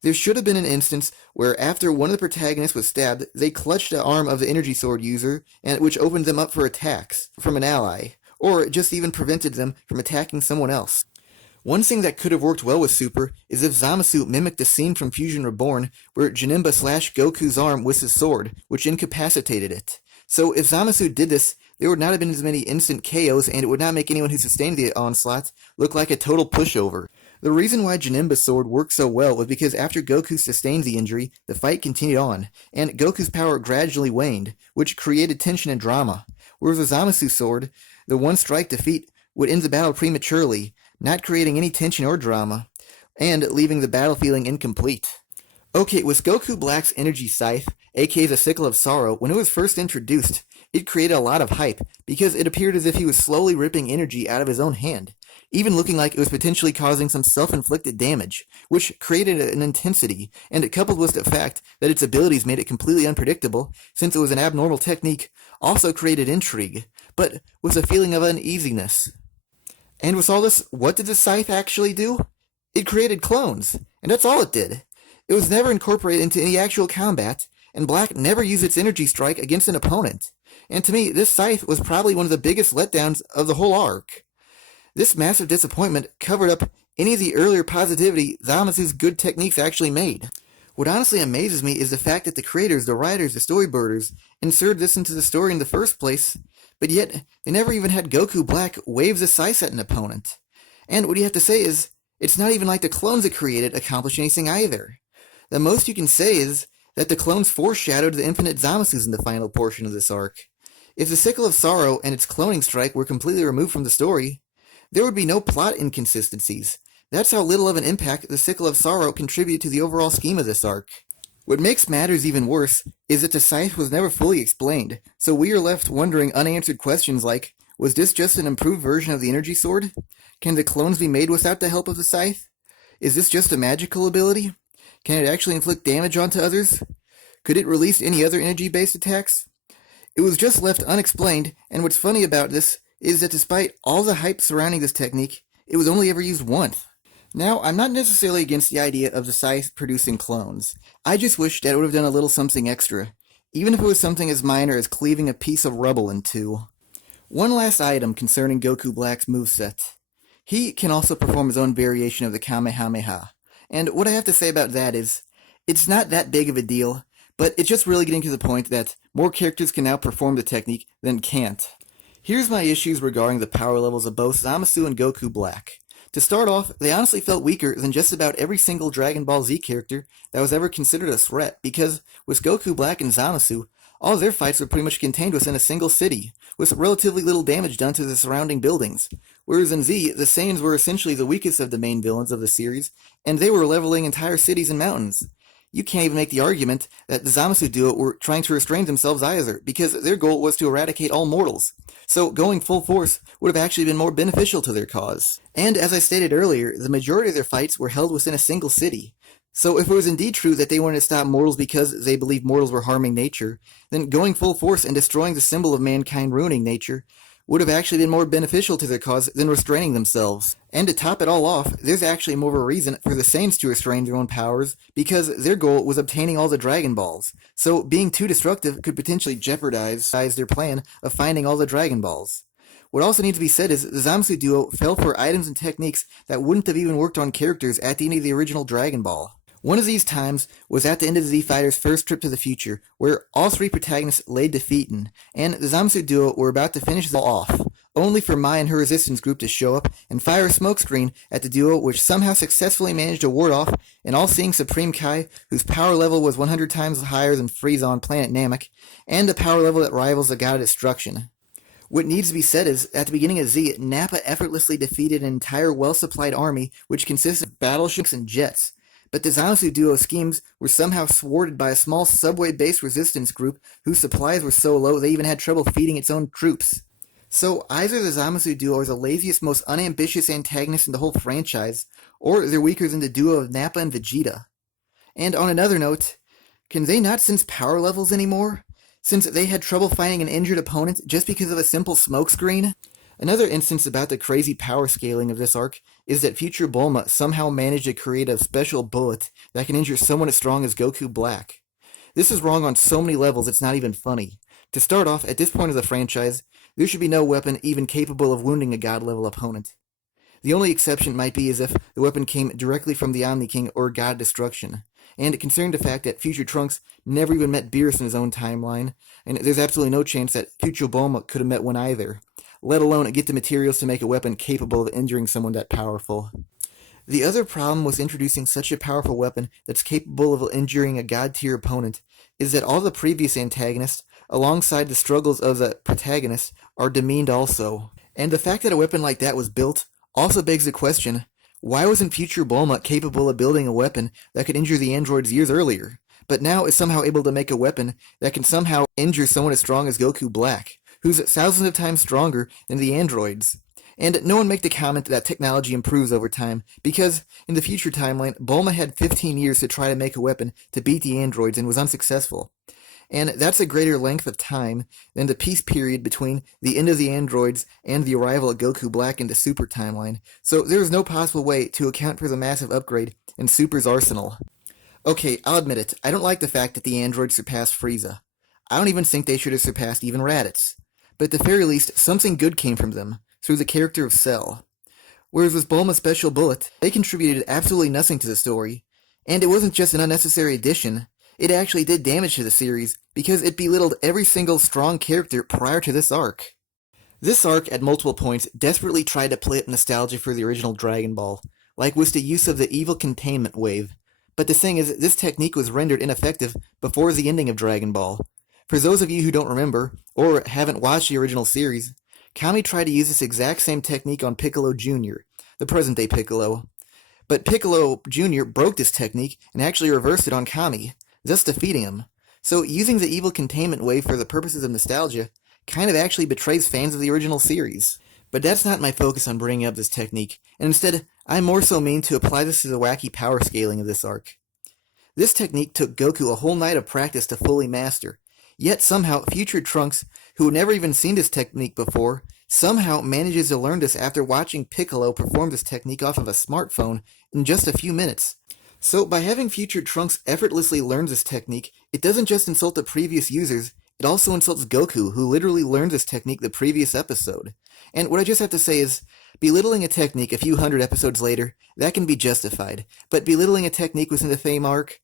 There should have been an instance where after one of the protagonists was stabbed, they clutched the arm of the energy sword user, and which opened them up for attacks from an ally, or just even prevented them from attacking someone else. One thing that could have worked well with Super is if Zamasu mimicked the scene from Fusion Reborn where Janemba slashed Goku's arm with his sword, which incapacitated it. So if Zamasu did this, there would not have been as many instant KOs, and it would not make anyone who sustained the onslaught look like a total pushover. The reason why Janemba's sword worked so well was because after Goku sustained the injury, the fight continued on, and Goku's power gradually waned, which created tension and drama. Whereas with Zamasu's sword, the one-strike defeat would end the battle prematurely, not creating any tension or drama, and leaving the battle feeling incomplete. Okay, with Goku Black's energy scythe, aka the Sickle of Sorrow, when it was first introduced, it created a lot of hype, because it appeared as if he was slowly ripping energy out of his own hand. even looking like it was potentially causing some self-inflicted damage, which created an intensity, and it coupled with the fact that its abilities made it completely unpredictable, since it was an abnormal technique, also created intrigue, but with a feeling of uneasiness. And with all this, what did the scythe actually do? It created clones, and that's all it did. It was never incorporated into any actual combat, and Black never used its energy strike against an opponent. And to me, this scythe was probably one of the biggest letdowns of the whole arc. This massive disappointment covered up any of the earlier positivity Zamasu's good techniques actually made. What honestly amazes me is the fact that the creators, the writers, the storyboarders inserted this into the story in the first place, but yet they never even had Goku Black wave the scythe at an opponent. And what you have to say is, it's not even like the clones it created accomplish anything either. The most you can say is that the clones foreshadowed the infinite Zamasus in the final portion of this arc. If the Sickle of Sorrow and its cloning strike were completely removed from the story, there would be no plot inconsistencies. That's how little of an impact the Sickle of Sorrow contributed to the overall scheme of this arc. What makes matters even worse is that the scythe was never fully explained, so we are left wondering unanswered questions like, was this just an improved version of the energy sword? Can the clones be made without the help of the scythe? Is this just a magical ability? Can it actually inflict damage onto others? Could it release any other energy-based attacks? It was just left unexplained, and what's funny about this is that despite all the hype surrounding this technique, it was only ever used once. Now, I'm not necessarily against the idea of the scythe producing clones. I just wish that it would have done a little something extra, even if it was something as minor as cleaving a piece of rubble in two. One last item concerning Goku Black's moveset. He can also perform his own variation of the Kamehameha. And what I have to say about that is, it's not that big of a deal, but it's just really getting to the point that more characters can now perform the technique than can't. Here's my issues regarding the power levels of both Zamasu and Goku Black. To start off, they honestly felt weaker than just about every single Dragon Ball Z character that was ever considered a threat, because with Goku Black and Zamasu, all their fights were pretty much contained within a single city, with relatively little damage done to the surrounding buildings. Whereas in Z, the Saiyans were essentially the weakest of the main villains of the series, and they were leveling entire cities and mountains. You can't even make the argument that the Zamasu duo were trying to restrain themselves either, because their goal was to eradicate all mortals. So going full force would have actually been more beneficial to their cause. And as I stated earlier, the majority of their fights were held within a single city. So if it was indeed true that they wanted to stop mortals because they believed mortals were harming nature, then going full force and destroying the symbol of mankind ruining nature would have actually been more beneficial to their cause than restraining themselves. And to top it all off, there's actually more of a reason for the Saiyans to restrain their own powers, because their goal was obtaining all the Dragon Balls. So being too destructive could potentially jeopardize their plan of finding all the Dragon Balls. What also needs to be said is the Zamasu duo fell for items and techniques that wouldn't have even worked on characters at the end of the original Dragon Ball. One of these times was at the end of the Z Fighters' first trip to the future, where all three protagonists laid defeated, and the Zamasu duo were about to finish it all off, only for Mai and her resistance group to show up and fire a smokescreen at the duo, which somehow successfully managed to ward off an all-seeing Supreme Kai whose power level was 100 times higher than Frieza on planet Namek, and a power level that rivals the God of Destruction. What needs to be said is, at the beginning of Z, Nappa effortlessly defeated an entire well-supplied army which consisted of battleships and jets, but the Zamasu duo schemes were somehow thwarted by a small subway-based resistance group whose supplies were so low they even had trouble feeding its own troops. So either the Zamasu duo are the laziest, most unambitious antagonists in the whole franchise, or they're weaker than the duo of Nappa and Vegeta. And on another note, can they not sense power levels anymore, since they had trouble finding an injured opponent just because of a simple smokescreen? Another instance about the crazy power scaling of this arc is that future Bulma somehow managed to create a special bullet that can injure someone as strong as Goku Black. This is wrong on so many levels it's not even funny. To start off, at this point of the franchise, there should be no weapon even capable of wounding a god-level opponent. The only exception might be as if the weapon came directly from the Omni King or God of Destruction. And considering the fact that future Trunks never even met Beerus in his own timeline, and there's absolutely no chance that future Bulma could have met one either, let alone get the materials to make a weapon capable of injuring someone that powerful. The other problem with introducing such a powerful weapon that's capable of injuring a god-tier opponent is that all the previous antagonists, alongside the struggles of the protagonist, are demeaned also. And the fact that a weapon like that was built also begs the question, why wasn't future Bulma capable of building a weapon that could injure the androids years earlier, but now is somehow able to make a weapon that can somehow injure someone as strong as Goku Black, who's thousands of times stronger than the androids? And no one make the comment that technology improves over time, because in the future timeline, Bulma had 15 years to try to make a weapon to beat the androids and was unsuccessful. And that's a greater length of time than the peace period between the end of the androids and the arrival of Goku Black in the Super timeline, so there is no possible way to account for the massive upgrade in Super's arsenal. Okay, I'll admit it, I don't like the fact that the androids surpassed Frieza. I don't even think they should have surpassed even Raditz. But at the very least, something good came from them, through the character of Cell. Whereas with Bulma's special bullet, they contributed absolutely nothing to the story. And it wasn't just an unnecessary addition, it actually did damage to the series, because it belittled every single strong character prior to this arc. This arc, at multiple points, desperately tried to play up nostalgia for the original Dragon Ball, like with the use of the evil containment wave. But the thing is, this technique was rendered ineffective before the ending of Dragon Ball. For those of you who don't remember, or haven't watched the original series, Kami tried to use this exact same technique on Piccolo Jr., the present-day Piccolo. But Piccolo Jr. broke this technique and actually reversed it on Kami, thus defeating him. So using the evil containment wave for the purposes of nostalgia kind of actually betrays fans of the original series. But that's not my focus on bringing up this technique, and instead, I more so mean to apply this to the wacky power scaling of this arc. This technique took Goku a whole night of practice to fully master, yet somehow future Trunks, who had never even seen this technique before, somehow manages to learn this after watching Piccolo perform this technique off of a smartphone in just a few minutes. So by having future Trunks effortlessly learn this technique, it doesn't just insult the previous users, it also insults Goku, who literally learned this technique the previous episode. And what I just have to say is, belittling a technique a few hundred episodes later, that can be justified, but belittling a technique within the Fame arc,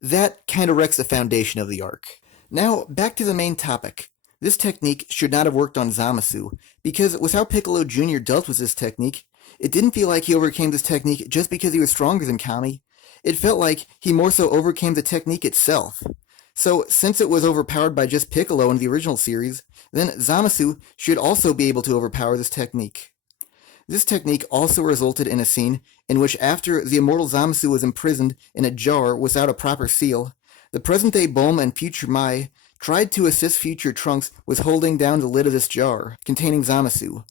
that kinda wrecks the foundation of the arc. Now, back to the main topic. This technique should not have worked on Zamasu, because with how Piccolo Jr. dealt with this technique, it didn't feel like he overcame this technique just because he was stronger than Kami. It felt like he more so overcame the technique itself. So, since it was overpowered by just Piccolo in the original series, then Zamasu should also be able to overpower this technique. This technique also resulted in a scene in which after the immortal Zamasu was imprisoned in a jar without a proper seal, the present-day Bulma and future Mai tried to assist future Trunks with holding down the lid of this jar, containing Zamasu.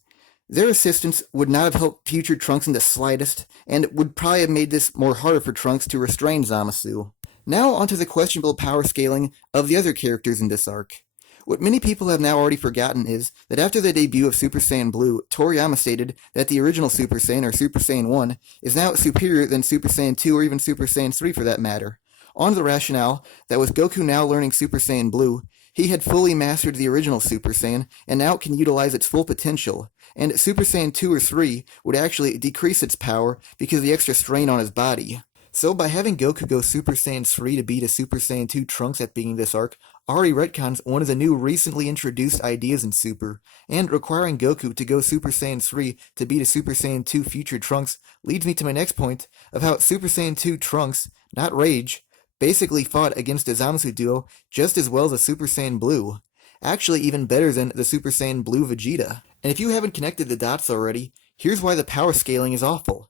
Their assistance would not have helped future Trunks in the slightest, and would probably have made this more harder for Trunks to restrain Zamasu. Now onto the questionable power scaling of the other characters in this arc. What many people have now already forgotten is that after the debut of Super Saiyan Blue, Toriyama stated that the original Super Saiyan, or Super Saiyan 1, is now superior than Super Saiyan 2 or even Super Saiyan 3 for that matter, on the rationale that with Goku now learning Super Saiyan Blue, he had fully mastered the original Super Saiyan and now can utilize its full potential, and Super Saiyan 2 or 3 would actually decrease its power because of the extra strain on his body. So by having Goku go Super Saiyan 3 to beat a Super Saiyan 2 Trunks at the beginning of this arc, already retcons one of the new recently introduced ideas in Super, and requiring Goku to go Super Saiyan 3 to beat a Super Saiyan 2 future Trunks leads me to my next point of how Super Saiyan 2 Trunks, not Rage, basically fought against a Zamasu duo just as well as a Super Saiyan Blue. Actually even better than the Super Saiyan Blue Vegeta. And if you haven't connected the dots already, here's why the power scaling is awful.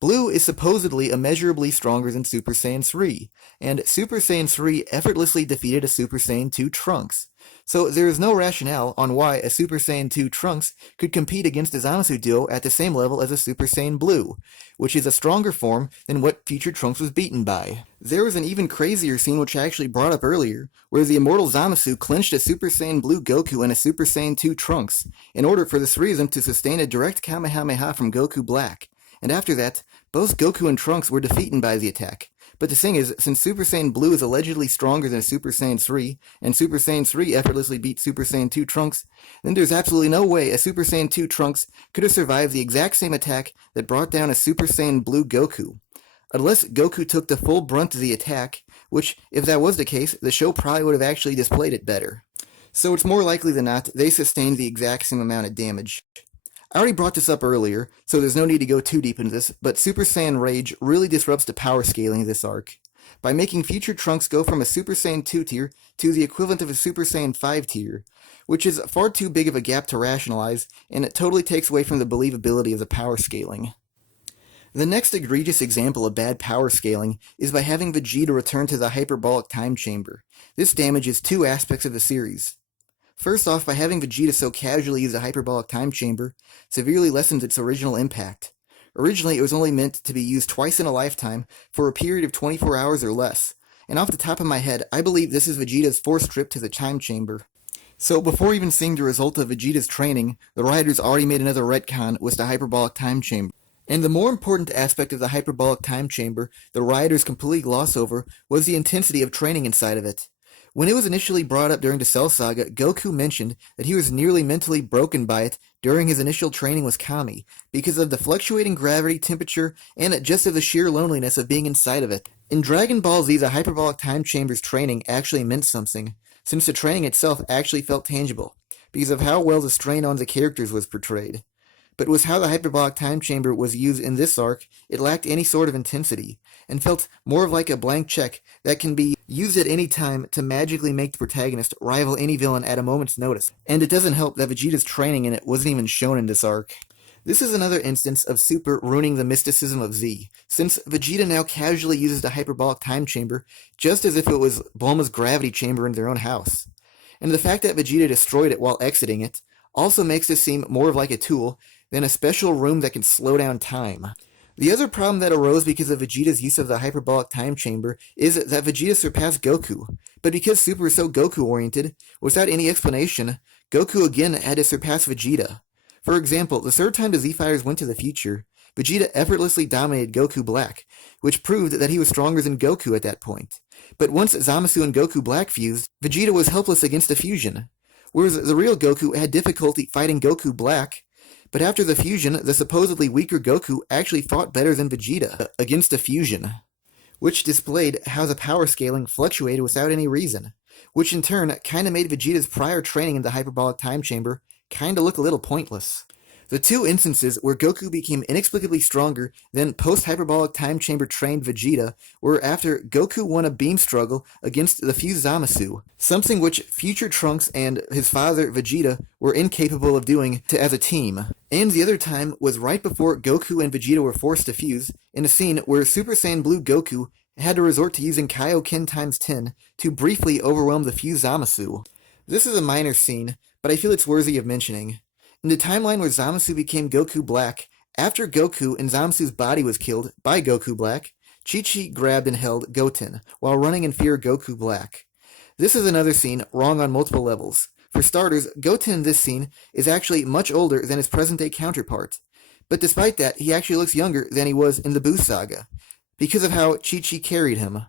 Blue is supposedly immeasurably stronger than Super Saiyan 3, and Super Saiyan 3 effortlessly defeated a Super Saiyan 2 Trunks. So there is no rationale on why a Super Saiyan 2 Trunks could compete against a Zamasu duo at the same level as a Super Saiyan Blue, which is a stronger form than what future Trunks was beaten by. There was an even crazier scene which I actually brought up earlier, where the immortal Zamasu clinched a Super Saiyan Blue Goku and a Super Saiyan 2 Trunks, in order for the three of them to sustain a direct Kamehameha from Goku Black. And after that, both Goku and Trunks were defeated by the attack. But the thing is, since Super Saiyan Blue is allegedly stronger than Super Saiyan 3, and Super Saiyan 3 effortlessly beat Super Saiyan 2 Trunks, then there's absolutely no way a Super Saiyan 2 Trunks could have survived the exact same attack that brought down a Super Saiyan Blue Goku. Unless Goku took the full brunt of the attack, which, if that was the case, the show probably would have actually displayed it better. So it's more likely than not they sustained the exact same amount of damage. I already brought this up earlier, so there's no need to go too deep into this, but Super Saiyan Rage really disrupts the power scaling of this arc, by making future Trunks go from a Super Saiyan 2 tier to the equivalent of a Super Saiyan 5 tier, which is far too big of a gap to rationalize, and it totally takes away from the believability of the power scaling. The next egregious example of bad power scaling is by having Vegeta return to the hyperbolic time chamber. This damages two aspects of the series. First off, by having Vegeta so casually use a hyperbolic time chamber, severely lessens its original impact. Originally, it was only meant to be used twice in a lifetime for a period of 24 hours or less, and off the top of my head, I believe this is Vegeta's fourth trip to the time chamber. So before even seeing the result of Vegeta's training, the writers already made another retcon with the hyperbolic time chamber. And the more important aspect of the hyperbolic time chamber the writers completely gloss over was the intensity of training inside of it. When it was initially brought up during the Cell Saga, Goku mentioned that he was nearly mentally broken by it during his initial training with Kami, because of the fluctuating gravity, temperature, and just of the sheer loneliness of being inside of it. In Dragon Ball Z, the hyperbolic time chamber's training actually meant something, since the training itself actually felt tangible, because of how well the strain on the characters was portrayed. But with how the hyperbolic time chamber was used in this arc, it lacked any sort of intensity, and felt more of like a blank check that can be used at any time to magically make the protagonist rival any villain at a moment's notice. And it doesn't help that Vegeta's training in it wasn't even shown in this arc. This is another instance of Super ruining the mysticism of Z, since Vegeta now casually uses the hyperbolic time chamber just as if it was Bulma's gravity chamber in their own house. And the fact that Vegeta destroyed it while exiting it also makes this seem more of like a tool than a special room that can slow down time. The other problem that arose because of Vegeta's use of the hyperbolic time chamber is that Vegeta surpassed Goku, but because Super is so Goku-oriented, without any explanation, Goku again had to surpass Vegeta. For example, the third time the Z-Fighters went to the future, Vegeta effortlessly dominated Goku Black, which proved that he was stronger than Goku at that point. But once Zamasu and Goku Black fused, Vegeta was helpless against the fusion, whereas the real Goku had difficulty fighting Goku Black. But after the fusion, the supposedly weaker Goku actually fought better than Vegeta against the fusion, which displayed how the power scaling fluctuated without any reason, which in turn kinda made Vegeta's prior training in the hyperbolic time chamber kinda look a little pointless. The two instances where Goku became inexplicably stronger than post-hyperbolic time chamber trained Vegeta were after Goku won a beam struggle against the fused Zamasu, something which future Trunks and his father Vegeta were incapable of doing as a team. And the other time was right before Goku and Vegeta were forced to fuse, in a scene where Super Saiyan Blue Goku had to resort to using Kaioken times 10 to briefly overwhelm the fused Zamasu. This is a minor scene, but I feel it's worthy of mentioning. In the timeline where Zamasu became Goku Black, after Goku and Zamasu's body was killed by Goku Black, Chi-Chi grabbed and held Goten while running in fear of Goku Black. This is another scene wrong on multiple levels. For starters, Goten in this scene is actually much older than his present-day counterpart. But despite that, he actually looks younger than he was in the Buu Saga, because of how Chi-Chi carried him.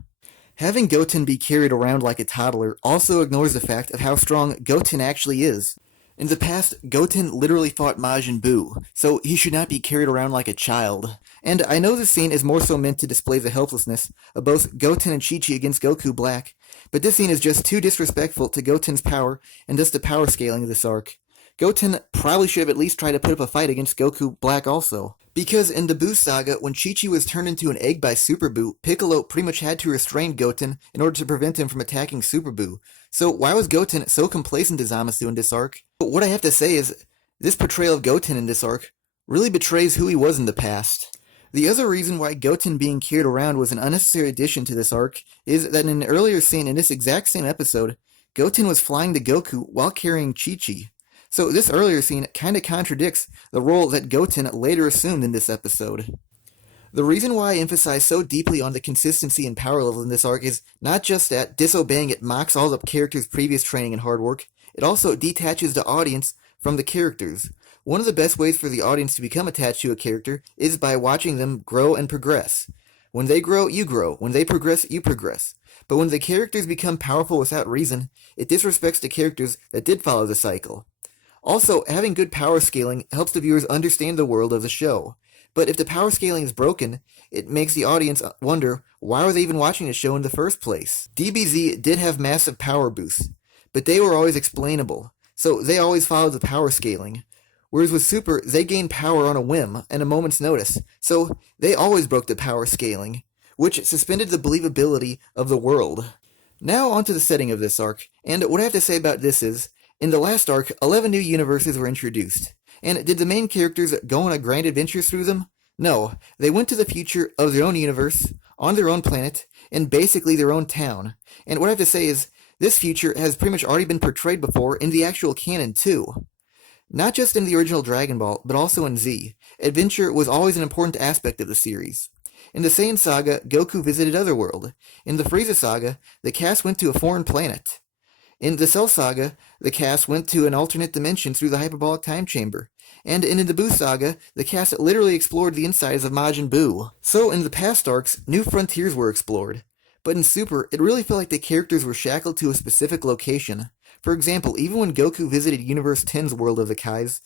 Having Goten be carried around like a toddler also ignores the fact of how strong Goten actually is. In the past, Goten literally fought Majin Buu, so he should not be carried around like a child. And I know this scene is more so meant to display the helplessness of both Goten and Chi-Chi against Goku Black, but this scene is just too disrespectful to Goten's power and thus the power scaling of this arc. Goten probably should have at least tried to put up a fight against Goku Black also. Because in the Buu Saga, when Chi-Chi was turned into an egg by Super Buu, Piccolo pretty much had to restrain Goten in order to prevent him from attacking Super Buu. So why was Goten so complacent to Zamasu in this arc? But what I have to say is, this portrayal of Goten in this arc really betrays who he was in the past. The other reason why Goten being carried around was an unnecessary addition to this arc is that in an earlier scene in this exact same episode, Goten was flying to Goku while carrying Chi-Chi. So this earlier scene kinda contradicts the role that Goten later assumed in this episode. The reason why I emphasize so deeply on the consistency and power level in this arc is not just that disobeying it mocks all the characters' previous training and hard work, it also detaches the audience from the characters. One of the best ways for the audience to become attached to a character is by watching them grow and progress. When they grow, you grow. When they progress, you progress. But when the characters become powerful without reason, it disrespects the characters that did follow the cycle. Also, having good power scaling helps the viewers understand the world of the show. But if the power scaling is broken, it makes the audience wonder, why were they even watching the show in the first place? DBZ did have massive power boosts, but they were always explainable, so they always followed the power scaling. Whereas with Super, they gained power on a whim and a moment's notice, so they always broke the power scaling, which suspended the believability of the world. Now onto the setting of this arc, and what I have to say about this is, in the last arc, 11 new universes were introduced. And did the main characters go on a grand adventure through them? No, they went to the future of their own universe, on their own planet, and basically their own town. And what I have to say is, This future has pretty much already been portrayed before in the actual canon too. Not just in the original Dragon Ball, but also in Z. Adventure was always an important aspect of the series. In the Saiyan Saga, Goku visited Otherworld. In the Frieza Saga, the cast went to a foreign planet. In the Cell Saga, the cast went to an alternate dimension through the hyperbolic time chamber. And in the Buu Saga, the cast literally explored the insides of Majin Buu. So in the past arcs, new frontiers were explored. But in Super, it really felt like the characters were shackled to a specific location. For example, even when Goku visited Universe 10's world of the Kais,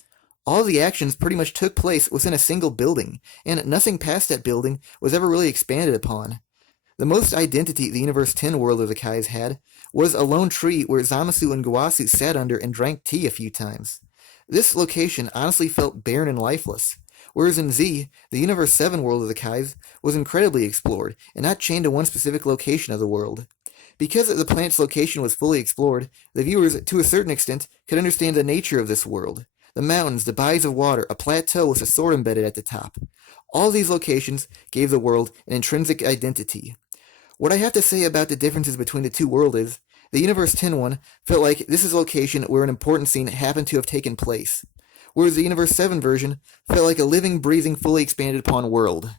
all the actions pretty much took place within a single building, and nothing past that building was ever really expanded upon. The most identity the Universe 10 world of the Kais had was a lone tree where Zamasu and Gowasu sat under and drank tea a few times. This location honestly felt barren and lifeless, whereas in Z, the Universe 7 world of the Kais was incredibly explored and not chained to one specific location of the world. Because the planet's location was fully explored, the viewers, to a certain extent, could understand the nature of this world. The mountains, the bodies of water, a plateau with a sword embedded at the top. All these locations gave the world an intrinsic identity. What I have to say about the differences between the two worlds is, the Universe 10 one felt like this is a location where an important scene happened to have taken place, whereas the Universe 7 version felt like a living, breathing, fully expanded upon world.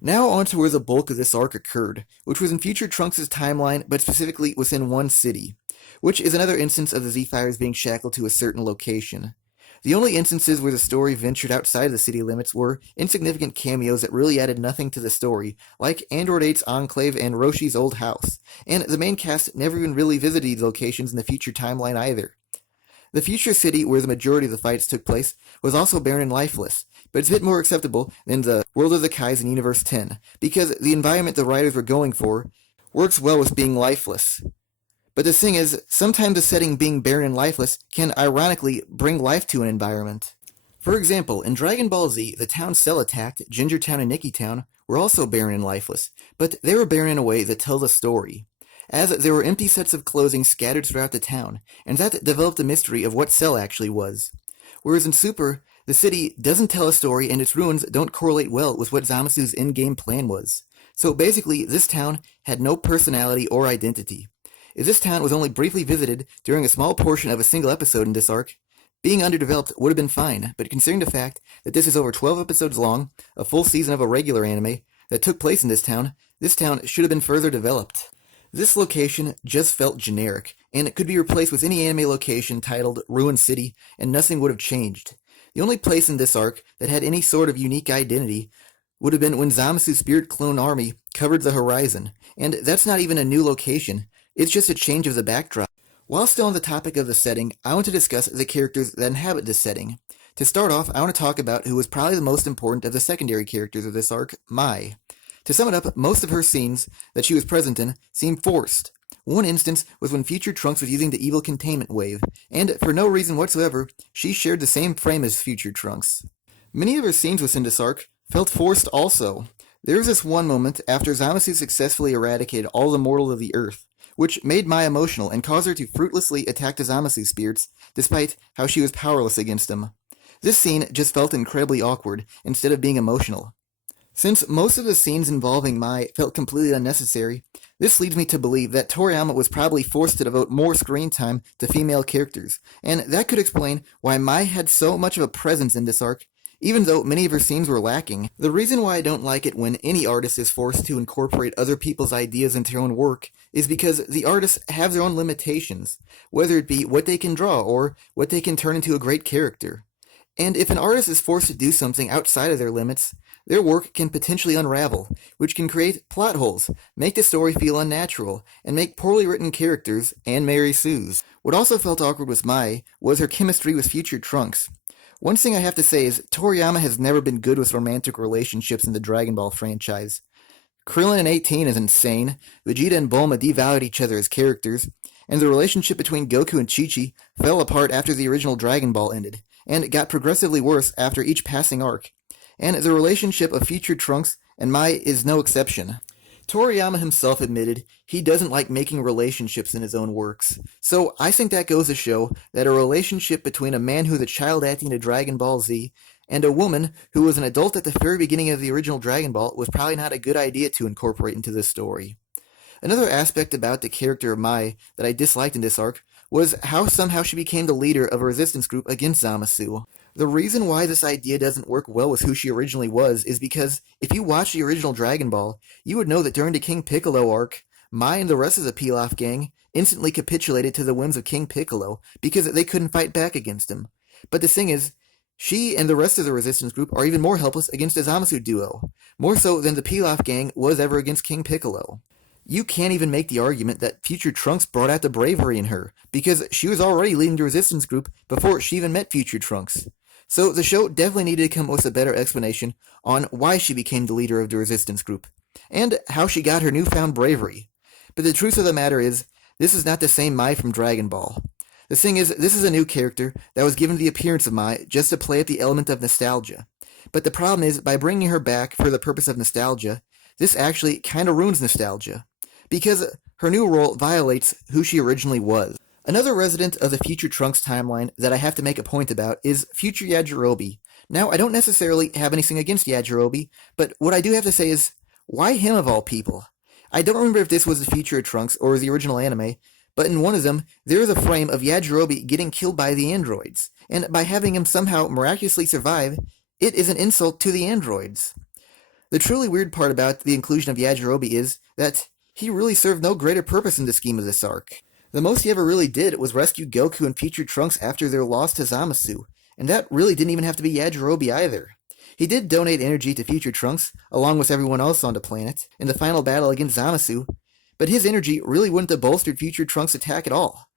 Now on to where the bulk of this arc occurred, which was in future Trunks' timeline, but specifically within one city, which is another instance of the Z-Fighters being shackled to a certain location. The only instances where the story ventured outside of the city limits were insignificant cameos that really added nothing to the story, like Android 8's Enclave and Roshi's old house, and the main cast never even really visited these locations in the future timeline either. The future city where the majority of the fights took place was also barren and lifeless, but it's a bit more acceptable than the world of the Kais in Universe 10, because the environment the writers were going for works well with being lifeless. But the thing is, sometimes the setting being barren and lifeless can ironically bring life to an environment. For example, in Dragon Ball Z, the towns Cell attacked, Ginger Town and Nikki Town, were also barren and lifeless, but they were barren in a way that tells a story, as there were empty sets of clothing scattered throughout the town, and that developed a mystery of what Cell actually was. Whereas in Super, the city doesn't tell a story and its ruins don't correlate well with what Zamasu's in-game plan was. So basically, this town had no personality or identity. If this town was only briefly visited during a small portion of a single episode in this arc, being underdeveloped would have been fine, but considering the fact that this is over 12 episodes long, a full season of a regular anime, that took place in this town should have been further developed. This location just felt generic, and it could be replaced with any anime location titled Ruin City, and nothing would have changed. The only place in this arc that had any sort of unique identity would have been when Zamasu's Spirit Clone Army covered the horizon, and that's not even a new location. It's just a change of the backdrop. While still on the topic of the setting, I want to discuss the characters that inhabit this setting. To start off, I want to talk about who was probably the most important of the secondary characters of this arc, Mai. To sum it up, most of her scenes that she was present in seemed forced. One instance was when future Trunks was using the evil containment wave, and for no reason whatsoever, she shared the same frame as future Trunks. Many of her scenes within this arc felt forced also. There was this one moment after Zamasu successfully eradicated all the mortals of the Earth, which made Mai emotional and caused her to fruitlessly attack the Zamasu spirits, despite how she was powerless against them. This scene just felt incredibly awkward, instead of being emotional. Since most of the scenes involving Mai felt completely unnecessary, this leads me to believe that Toriyama was probably forced to devote more screen time to female characters, and that could explain why Mai had so much of a presence in this arc, even though many of her scenes were lacking. The reason why I don't like it when any artist is forced to incorporate other people's ideas into their own work is because the artists have their own limitations, whether it be what they can draw or what they can turn into a great character. And if an artist is forced to do something outside of their limits, their work can potentially unravel, which can create plot holes, make the story feel unnatural, and make poorly written characters and Mary Sue's. What also felt awkward with Mai was her chemistry with future Trunks. One thing I have to say is Toriyama has never been good with romantic relationships in the Dragon Ball franchise. Krillin in 18 is insane, Vegeta and Bulma devalued each other as characters, and the relationship between Goku and Chi-Chi fell apart after the original Dragon Ball ended, and got progressively worse after each passing arc. And the relationship of future Trunks and Mai is no exception. Toriyama himself admitted he doesn't like making relationships in his own works, so I think that goes to show that a relationship between a man who's a child acting to Dragon Ball Z and a woman who was an adult at the very beginning of the original Dragon Ball was probably not a good idea to incorporate into this story. Another aspect about the character of Mai that I disliked in this arc was how somehow she became the leader of a resistance group against Zamasu. The reason why this idea doesn't work well with who she originally was is because if you watch the original Dragon Ball, you would know that during the King Piccolo arc, Mai and the rest of the Pilaf gang instantly capitulated to the whims of King Piccolo because they couldn't fight back against him. But the thing is, she and the rest of the resistance group are even more helpless against the Zamasu duo, more so than the Pilaf gang was ever against King Piccolo. You can't even make the argument that future Trunks brought out the bravery in her, because she was already leading the resistance group before she even met future Trunks. So the show definitely needed to come up with a better explanation on why she became the leader of the resistance group, and how she got her newfound bravery. But the truth of the matter is, this is not the same Mai from Dragon Ball. The thing is, this is a new character that was given the appearance of Mai just to play up the element of nostalgia. But the problem is, by bringing her back for the purpose of nostalgia, this actually kind of ruins nostalgia, because her new role violates who she originally was. Another resident of the future Trunks timeline that I have to make a point about is future Yajirobe. Now, I don't necessarily have anything against Yajirobe, but what I do have to say is, why him of all people? I don't remember if this was the future of Trunks or the original anime, but in one of them, there is a frame of Yajirobe getting killed by the androids, and by having him somehow miraculously survive, it is an insult to the androids. The truly weird part about the inclusion of Yajirobe is that he really served no greater purpose in the scheme of this arc. The most he ever really did was rescue Goku and future Trunks after their loss to Zamasu, and that really didn't even have to be Yajirobe either. He did donate energy to future Trunks, along with everyone else on the planet, in the final battle against Zamasu, but his energy really wouldn't have bolstered future Trunks' attack at all.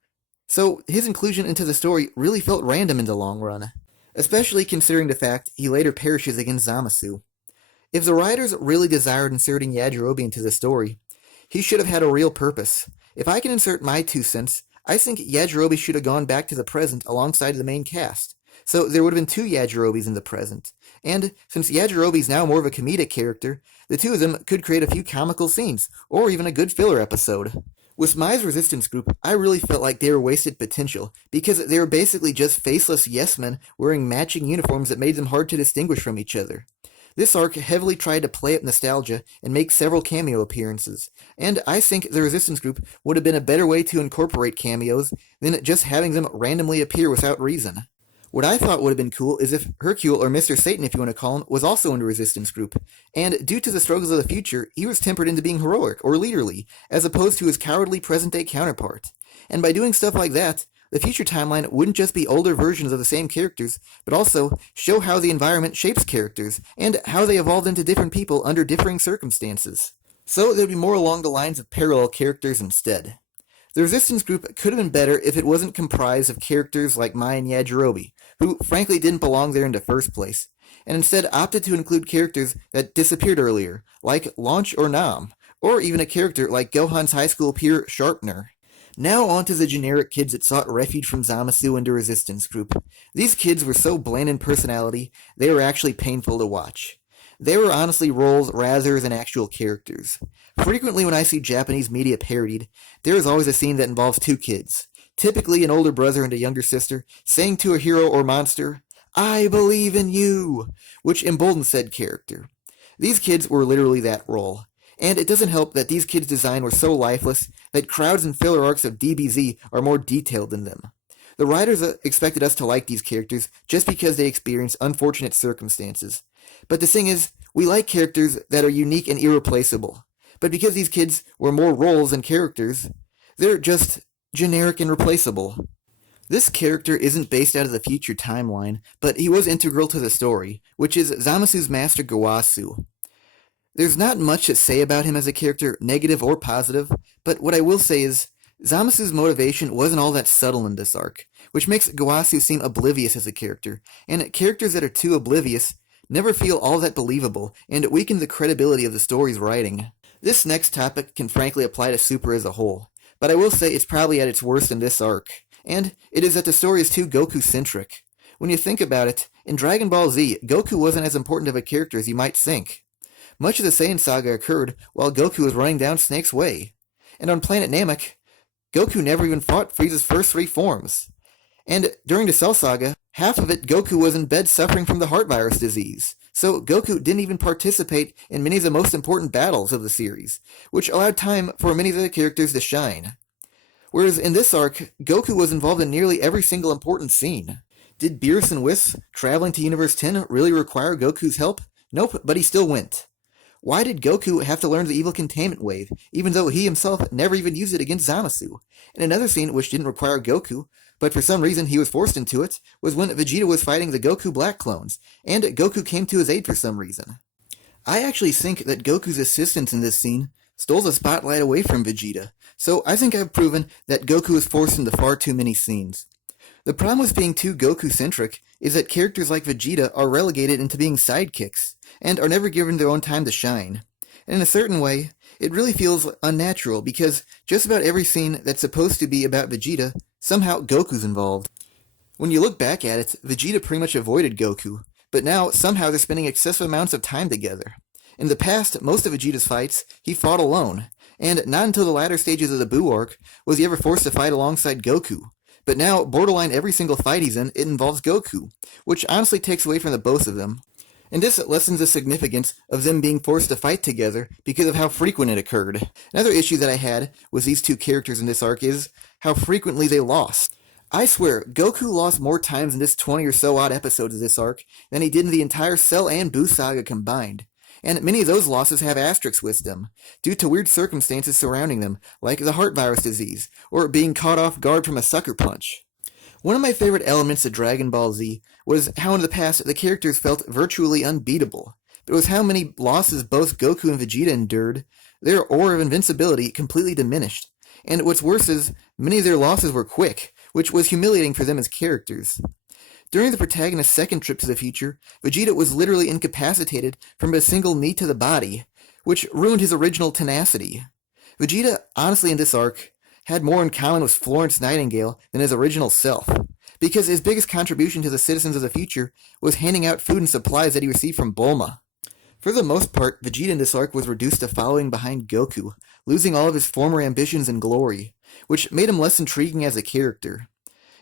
So his inclusion into the story really felt random in the long run, especially considering the fact he later perishes against Zamasu. If the writers really desired inserting Yajirobe into the story, he should have had a real purpose. If I can insert my 2 cents, I think Yajirobe should have gone back to the present alongside the main cast. So there would have been 2 Yajirobes in the present. And since Yajirobe is now more of a comedic character, the 2 of them could create a few comical scenes, or even a good filler episode. With Mai's resistance group, I really felt like they were wasted potential, because they were basically just faceless yes-men wearing matching uniforms that made them hard to distinguish from each other. This arc heavily tried to play up nostalgia and make several cameo appearances, and I think the Resistance Group would have been a better way to incorporate cameos than just having them randomly appear without reason. What I thought would have been cool is if Hercule, or Mr. Satan if you want to call him, was also in the Resistance Group, and due to the struggles of the future, he was tempered into being heroic or leaderly, as opposed to his cowardly present-day counterpart. And by doing stuff like that, the future timeline wouldn't just be older versions of the same characters, but also show how the environment shapes characters, and how they evolved into different people under differing circumstances. So there'd be more along the lines of parallel characters instead. The Resistance Group could have been better if it wasn't comprised of characters like Mai and Yajirobe, who frankly didn't belong there in the first place, and instead opted to include characters that disappeared earlier, like Launch or Nam, or even a character like Gohan's high school peer Sharpner. Now on to the generic kids that sought refuge from Zamasu and the Resistance Group. These kids were so bland in personality, they were actually painful to watch. They were honestly roles rather than actual characters. Frequently when I see Japanese media parodied, there is always a scene that involves 2 kids, typically an older brother and a younger sister, saying to a hero or monster, "I believe in you," which emboldens said character. These kids were literally that role. And it doesn't help that these kids' design were so lifeless that crowds and filler arcs of DBZ are more detailed than them. The writers expected us to like these characters just because they experienced unfortunate circumstances. But the thing is, we like characters that are unique and irreplaceable. But because these kids were more roles than characters, they're just generic and replaceable. This character isn't based out of the future timeline, but he was integral to the story, which is Zamasu's master Gowasu. There's not much to say about him as a character, negative or positive, but what I will say is, Zamasu's motivation wasn't all that subtle in this arc, which makes Gowasu seem oblivious as a character, and characters that are too oblivious never feel all that believable, and weaken the credibility of the story's writing. This next topic can frankly apply to Super as a whole, but I will say it's probably at its worst in this arc, and it is that the story is too Goku-centric. When you think about it, in Dragon Ball Z, Goku wasn't as important of a character as you might think. Much of the Saiyan saga occurred while Goku was running down Snake's way. And on planet Namek, Goku never even fought Frieza's first 3 forms. And during the Cell Saga, half of it Goku was in bed suffering from the heart virus disease. so Goku didn't even participate in many of the most important battles of the series, which allowed time for many of the characters to shine. Whereas in this arc, Goku was involved in nearly every single important scene. Did Beerus and Whis traveling to Universe 10 really require Goku's help? Nope, but he still went. Why did Goku have to learn the evil containment wave, even though he himself never even used it against Zamasu? In another scene which didn't require Goku, but for some reason he was forced into it, was when Vegeta was fighting the Goku Black clones, and Goku came to his aid for some reason. I actually think that Goku's assistance in this scene stole the spotlight away from Vegeta, so I think I've proven that Goku is forced into far too many scenes. The problem with being too Goku-centric is that characters like Vegeta are relegated into being sidekicks, and are never given their own time to shine. And in a certain way, it really feels unnatural because just about every scene that's supposed to be about Vegeta, somehow Goku's involved. When you look back at it, Vegeta pretty much avoided Goku, but now somehow they're spending excessive amounts of time together. In the past, most of Vegeta's fights, he fought alone, and not until the latter stages of the Buu arc was he ever forced to fight alongside Goku. But now, borderline every single fight he's in, it involves Goku, which honestly takes away from the both of them. And this lessens the significance of them being forced to fight together because of how frequent it occurred. Another issue that I had with these two characters in this arc is how frequently they lost. I swear, Goku lost more times in this 20 or so odd episodes of this arc than he did in the entire Cell and Buu saga combined. And many of those losses have asterisks with them, due to weird circumstances surrounding them, like the heart virus disease, or being caught off guard from a sucker punch. One of my favorite elements of Dragon Ball Z was how in the past the characters felt virtually unbeatable. But with how many losses both Goku and Vegeta endured, their aura of invincibility completely diminished. And what's worse is, many of their losses were quick, which was humiliating for them as characters. During the protagonist's second trip to the future, Vegeta was literally incapacitated from a single knee to the body, which ruined his original tenacity. Vegeta, honestly in this arc, had more in common with Florence Nightingale than his original self, because his biggest contribution to the citizens of the future was handing out food and supplies that he received from Bulma. For the most part, Vegeta in this arc was reduced to following behind Goku, losing all of his former ambitions and glory, which made him less intriguing as a character.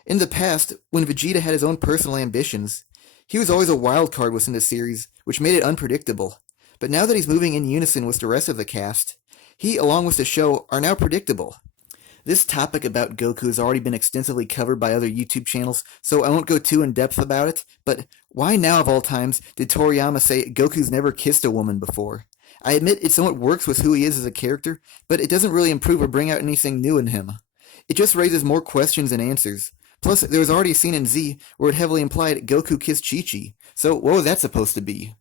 In the past, when Vegeta had his own personal ambitions, he was always a wild card within the series, which made it unpredictable. But now that he's moving in unison with the rest of the cast, he, along with the show, are now predictable. This topic about Goku has already been extensively covered by other YouTube channels, so I won't go too in-depth about it, but why now of all times did Toriyama say Goku's never kissed a woman before? I admit it somewhat works with who he is as a character, but it doesn't really improve or bring out anything new in him. It just raises more questions than answers. Plus, there was already a scene in Z where it heavily implied Goku kissed Chi-Chi, so what was that supposed to be?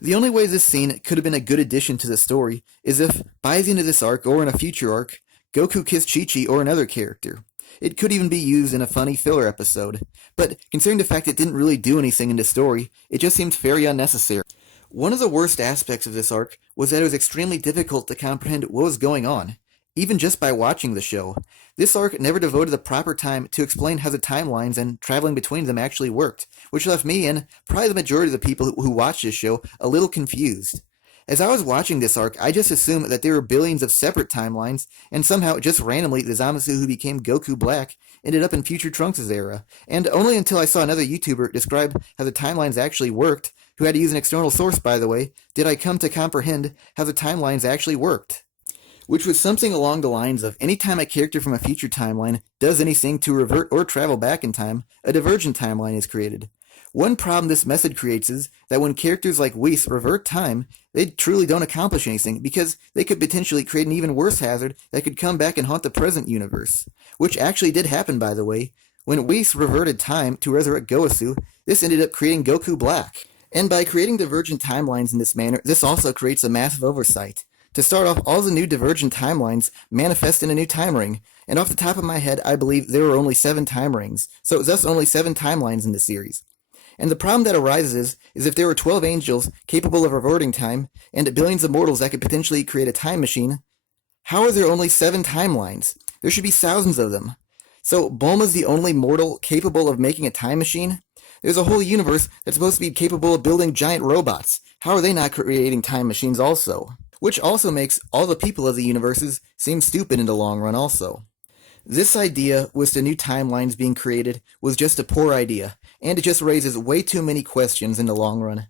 The only way this scene could have been a good addition to the story is if, by the end of this arc or in a future arc, Goku kissed Chi-Chi or another character. It could even be used in a funny filler episode, but considering the fact it didn't really do anything in the story, it just seemed very unnecessary. One of the worst aspects of this arc was that it was extremely difficult to comprehend what was going on, even just by watching the show. This arc never devoted the proper time to explain how the timelines and traveling between them actually worked, which left me and probably the majority of the people who watched this show a little confused. As I was watching this arc, I just assumed that there were billions of separate timelines, and somehow, just randomly, the Zamasu who became Goku Black ended up in future Trunks' era, and only until I saw another YouTuber describe how the timelines actually worked, who had to use an external source by the way, did I come to comprehend how the timelines actually worked. Which was something along the lines of anytime a character from a future timeline does anything to revert or travel back in time, a divergent timeline is created. One problem this method creates is that when characters like Whis revert time, they truly don't accomplish anything because they could potentially create an even worse hazard that could come back and haunt the present universe. Which actually did happen, by the way. When Whis reverted time to resurrect Goasu, this ended up creating Goku Black. And by creating divergent timelines in this manner, this also creates a massive oversight. To start off, all the new divergent timelines manifest in a new time ring, and off the top of my head, I believe there are only 7 time rings, so thus only 7 timelines in the series. And the problem that arises is if there were 12 angels capable of reverting time, and billions of mortals that could potentially create a time machine, how are there only 7 timelines? There should be thousands of them. So Bulma's the only mortal capable of making a time machine? There's a whole universe that's supposed to be capable of building giant robots. How are they not creating time machines also? Which also makes all the people of the universes seem stupid in the long run also. This idea with the new timelines being created was just a poor idea, and it just raises way too many questions in the long run.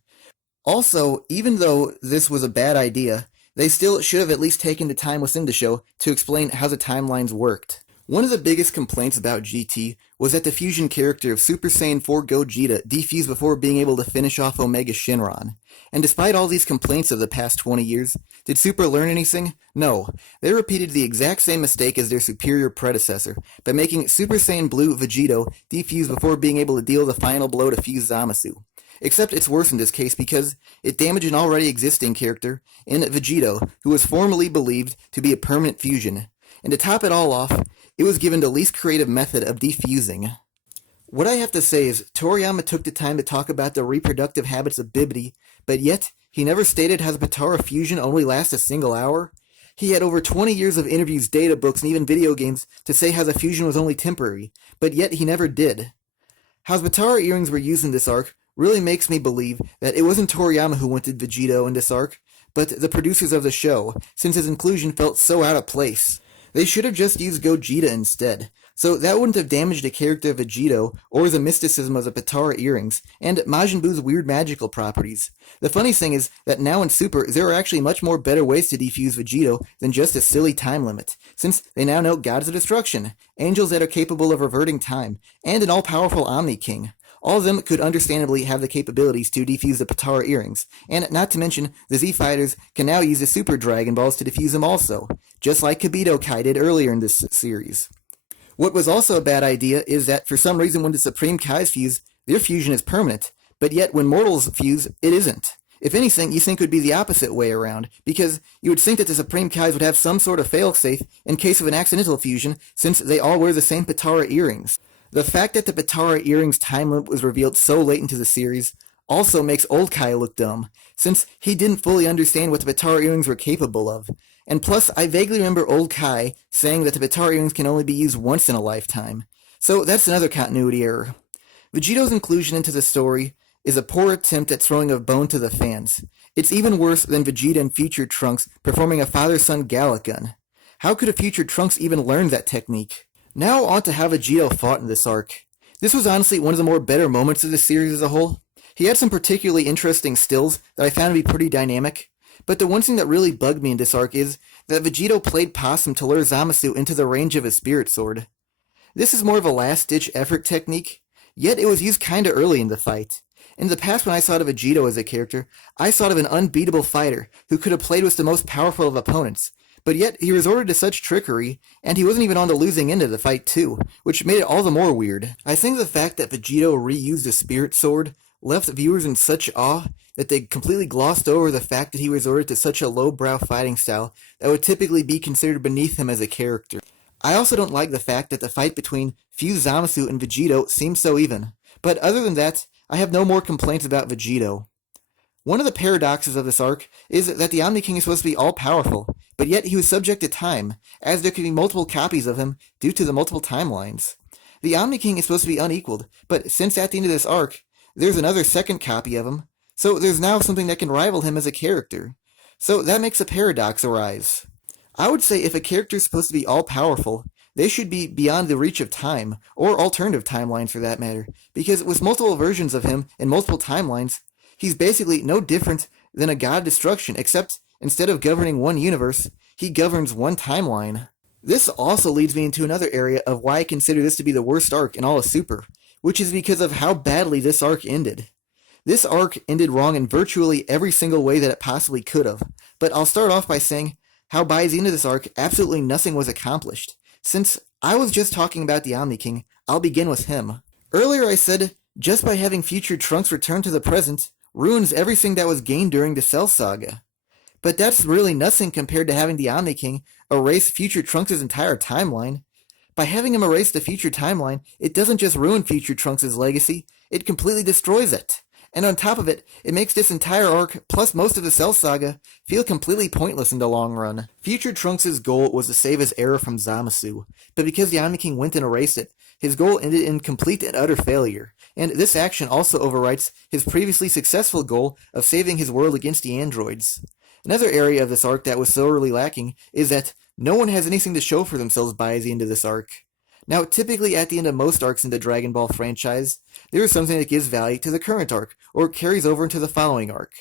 Also, even though this was a bad idea, they still should have at least taken the time within the show to explain how the timelines worked. One of the biggest complaints about GT was that the fusion character of Super Saiyan 4 Gogeta defused before being able to finish off Omega Shenron. And despite all these complaints of the past 20 years, did Super learn anything? No. They repeated the exact same mistake as their superior predecessor, by making Super Saiyan Blue Vegito defuse before being able to deal the final blow to fuse Zamasu. Except it's worse in this case because it damaged an already existing character in Vegito, who was formerly believed to be a permanent fusion. And to top it all off, it was given the least creative method of defusing. What I have to say is, Toriyama took the time to talk about the reproductive habits of Bibidi, but yet he never stated how the Potara fusion only lasts a single hour. He had over 20 years of interviews, data books, and even video games to say how the fusion was only temporary, but yet he never did. How the Potara earrings were used in this arc really makes me believe that it wasn't Toriyama who wanted Vegito in this arc, but the producers of the show, since his inclusion felt so out of place. They should have just used Gogeta instead, so that wouldn't have damaged the character of Vegito or the mysticism of the Potara earrings, and Majin Buu's weird magical properties. The funny thing is that now in Super, there are actually much more better ways to defuse Vegito than just a silly time limit, since they now know gods of destruction, angels that are capable of reverting time, and an all-powerful Omni King. All of them could understandably have the capabilities to defuse the Potara earrings, and not to mention, the Z-Fighters can now use the Super Dragon Balls to defuse them also, just like Kibito Kai did earlier in this series. What was also a bad idea is that for some reason when the Supreme Kais fuse, their fusion is permanent, but yet when mortals fuse, it isn't. If anything, you think it would be the opposite way around, because you would think that the Supreme Kais would have some sort of failsafe in case of an accidental fusion, since they all wear the same Potara earrings. The fact that the Potara earrings time limit was revealed so late into the series also makes Old Kai look dumb, since he didn't fully understand what the Potara earrings were capable of. And plus, I vaguely remember Old Kai saying that the Potara earrings can only be used once in a lifetime. So that's another continuity error. Vegito's inclusion into the story is a poor attempt at throwing a bone to the fans. It's even worse than Vegeta and Future Trunks performing a father-son Gallic gun. How could a Future Trunks even learn that technique? Now on to how Vegito fought in this arc. This was honestly one of the more better moments of the series as a whole. He had some particularly interesting stills that I found to be pretty dynamic, but the one thing that really bugged me in this arc is that Vegito played possum to lure Zamasu into the range of his spirit sword. This is more of a last-ditch effort technique, yet it was used kinda early in the fight. In the past when I thought of Vegito as a character, I thought of an unbeatable fighter who could have played with the most powerful of opponents, but yet he resorted to such trickery, and he wasn't even on the losing end of the fight too, which made it all the more weird. I think the fact that Vegito reused a spirit sword left viewers in such awe that they completely glossed over the fact that he resorted to such a lowbrow fighting style that would typically be considered beneath him as a character. I also don't like the fact that the fight between fused Zamasu and Vegito seems so even, but other than that, I have no more complaints about Vegito. One of the paradoxes of this arc is that the Omni King is supposed to be all-powerful, but yet he was subject to time, as there could be multiple copies of him due to the multiple timelines. The Omni King is supposed to be unequaled, but since at the end of this arc, there's another second copy of him, so there's now something that can rival him as a character. So that makes a paradox arise. I would say if a character is supposed to be all-powerful, they should be beyond the reach of time, or alternative timelines for that matter, because with multiple versions of him in multiple timelines, he's basically no different than a god of destruction, except instead of governing one universe, he governs one timeline. This also leads me into another area of why I consider this to be the worst arc in all of Super, which is because of how badly this arc ended. This arc ended wrong in virtually every single way that it possibly could have, but I'll start off by saying how by the end of this arc, absolutely nothing was accomplished. Since I was just talking about the Omni King, I'll begin with him. Earlier I said, just by having future Trunks return to the present, ruins everything that was gained during the Cell Saga. But that's really nothing compared to having the Omni King erase future Trunks' entire timeline. By having him erase the future timeline, it doesn't just ruin future Trunks' legacy, it completely destroys it. And on top of it, it makes this entire arc, plus most of the Cell Saga, feel completely pointless in the long run. Future Trunks' goal was to save his era from Zamasu, but because the Omni King went and erased it, his goal ended in complete and utter failure, and this action also overwrites his previously successful goal of saving his world against the androids. Another area of this arc that was sorely lacking is that no one has anything to show for themselves by the end of this arc. Now, typically at the end of most arcs in the Dragon Ball franchise, there is something that gives value to the current arc, or carries over into the following arc.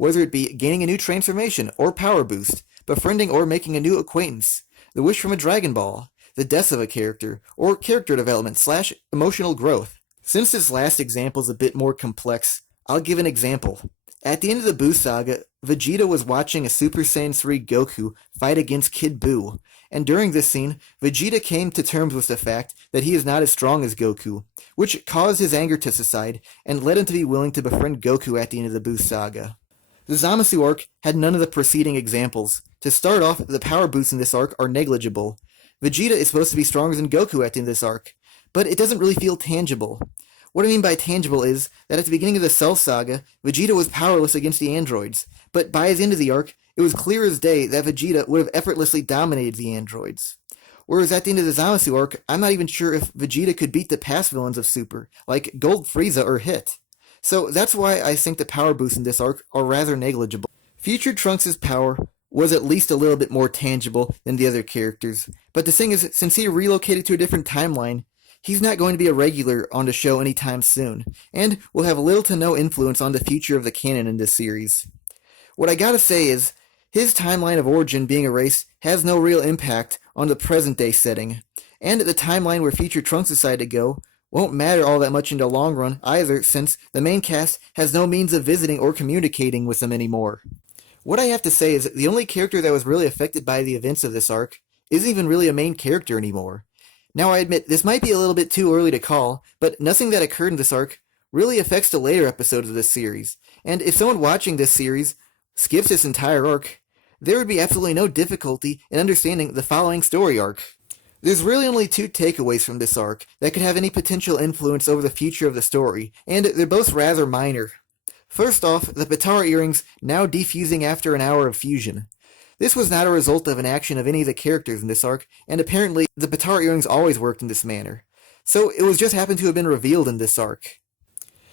whether it be gaining a new transformation or power boost, befriending or making a new acquaintance, the wish from a Dragon Ball, the death of a character, or character development / emotional growth. Since this last example is a bit more complex, I'll give an example. At the end of the Buu saga, Vegeta was watching a Super Saiyan 3 Goku fight against Kid Buu, and during this scene, Vegeta came to terms with the fact that he is not as strong as Goku, which caused his anger to subside and led him to be willing to befriend Goku at the end of the Buu saga. The Zamasu arc had none of the preceding examples. To start off, the power boosts in this arc are negligible. Vegeta is supposed to be stronger than Goku at the end of this arc, but it doesn't really feel tangible. What I mean by tangible is that at the beginning of the Cell saga, Vegeta was powerless against the androids, but by the end of the arc, it was clear as day that Vegeta would have effortlessly dominated the androids. Whereas at the end of the Zamasu arc, I'm not even sure if Vegeta could beat the past villains of Super, like Gold Frieza or Hit. So that's why I think the power boosts in this arc are rather negligible. Future Trunks' power was at least a little bit more tangible than the other characters, but the thing is, since he relocated to a different timeline, he's not going to be a regular on the show anytime soon, and will have little to no influence on the future of the canon in this series. What I gotta say is, his timeline of origin being erased has no real impact on the present-day setting, and the timeline where Future Trunks decide to go won't matter all that much in the long run either, since the main cast has no means of visiting or communicating with them anymore. What I have to say is, the only character that was really affected by the events of this arc isn't even really a main character anymore. Now I admit, this might be a little bit too early to call, but nothing that occurred in this arc really affects the later episodes of this series, and if someone watching this series skips this entire arc, there would be absolutely no difficulty in understanding the following story arc. There's really only two takeaways from this arc that could have any potential influence over the future of the story, and they're both rather minor. First off, the Potara earrings now defusing after an hour of fusion. This was not a result of an action of any of the characters in this arc, and apparently the Potara earrings always worked in this manner. So it was just happened to have been revealed in this arc.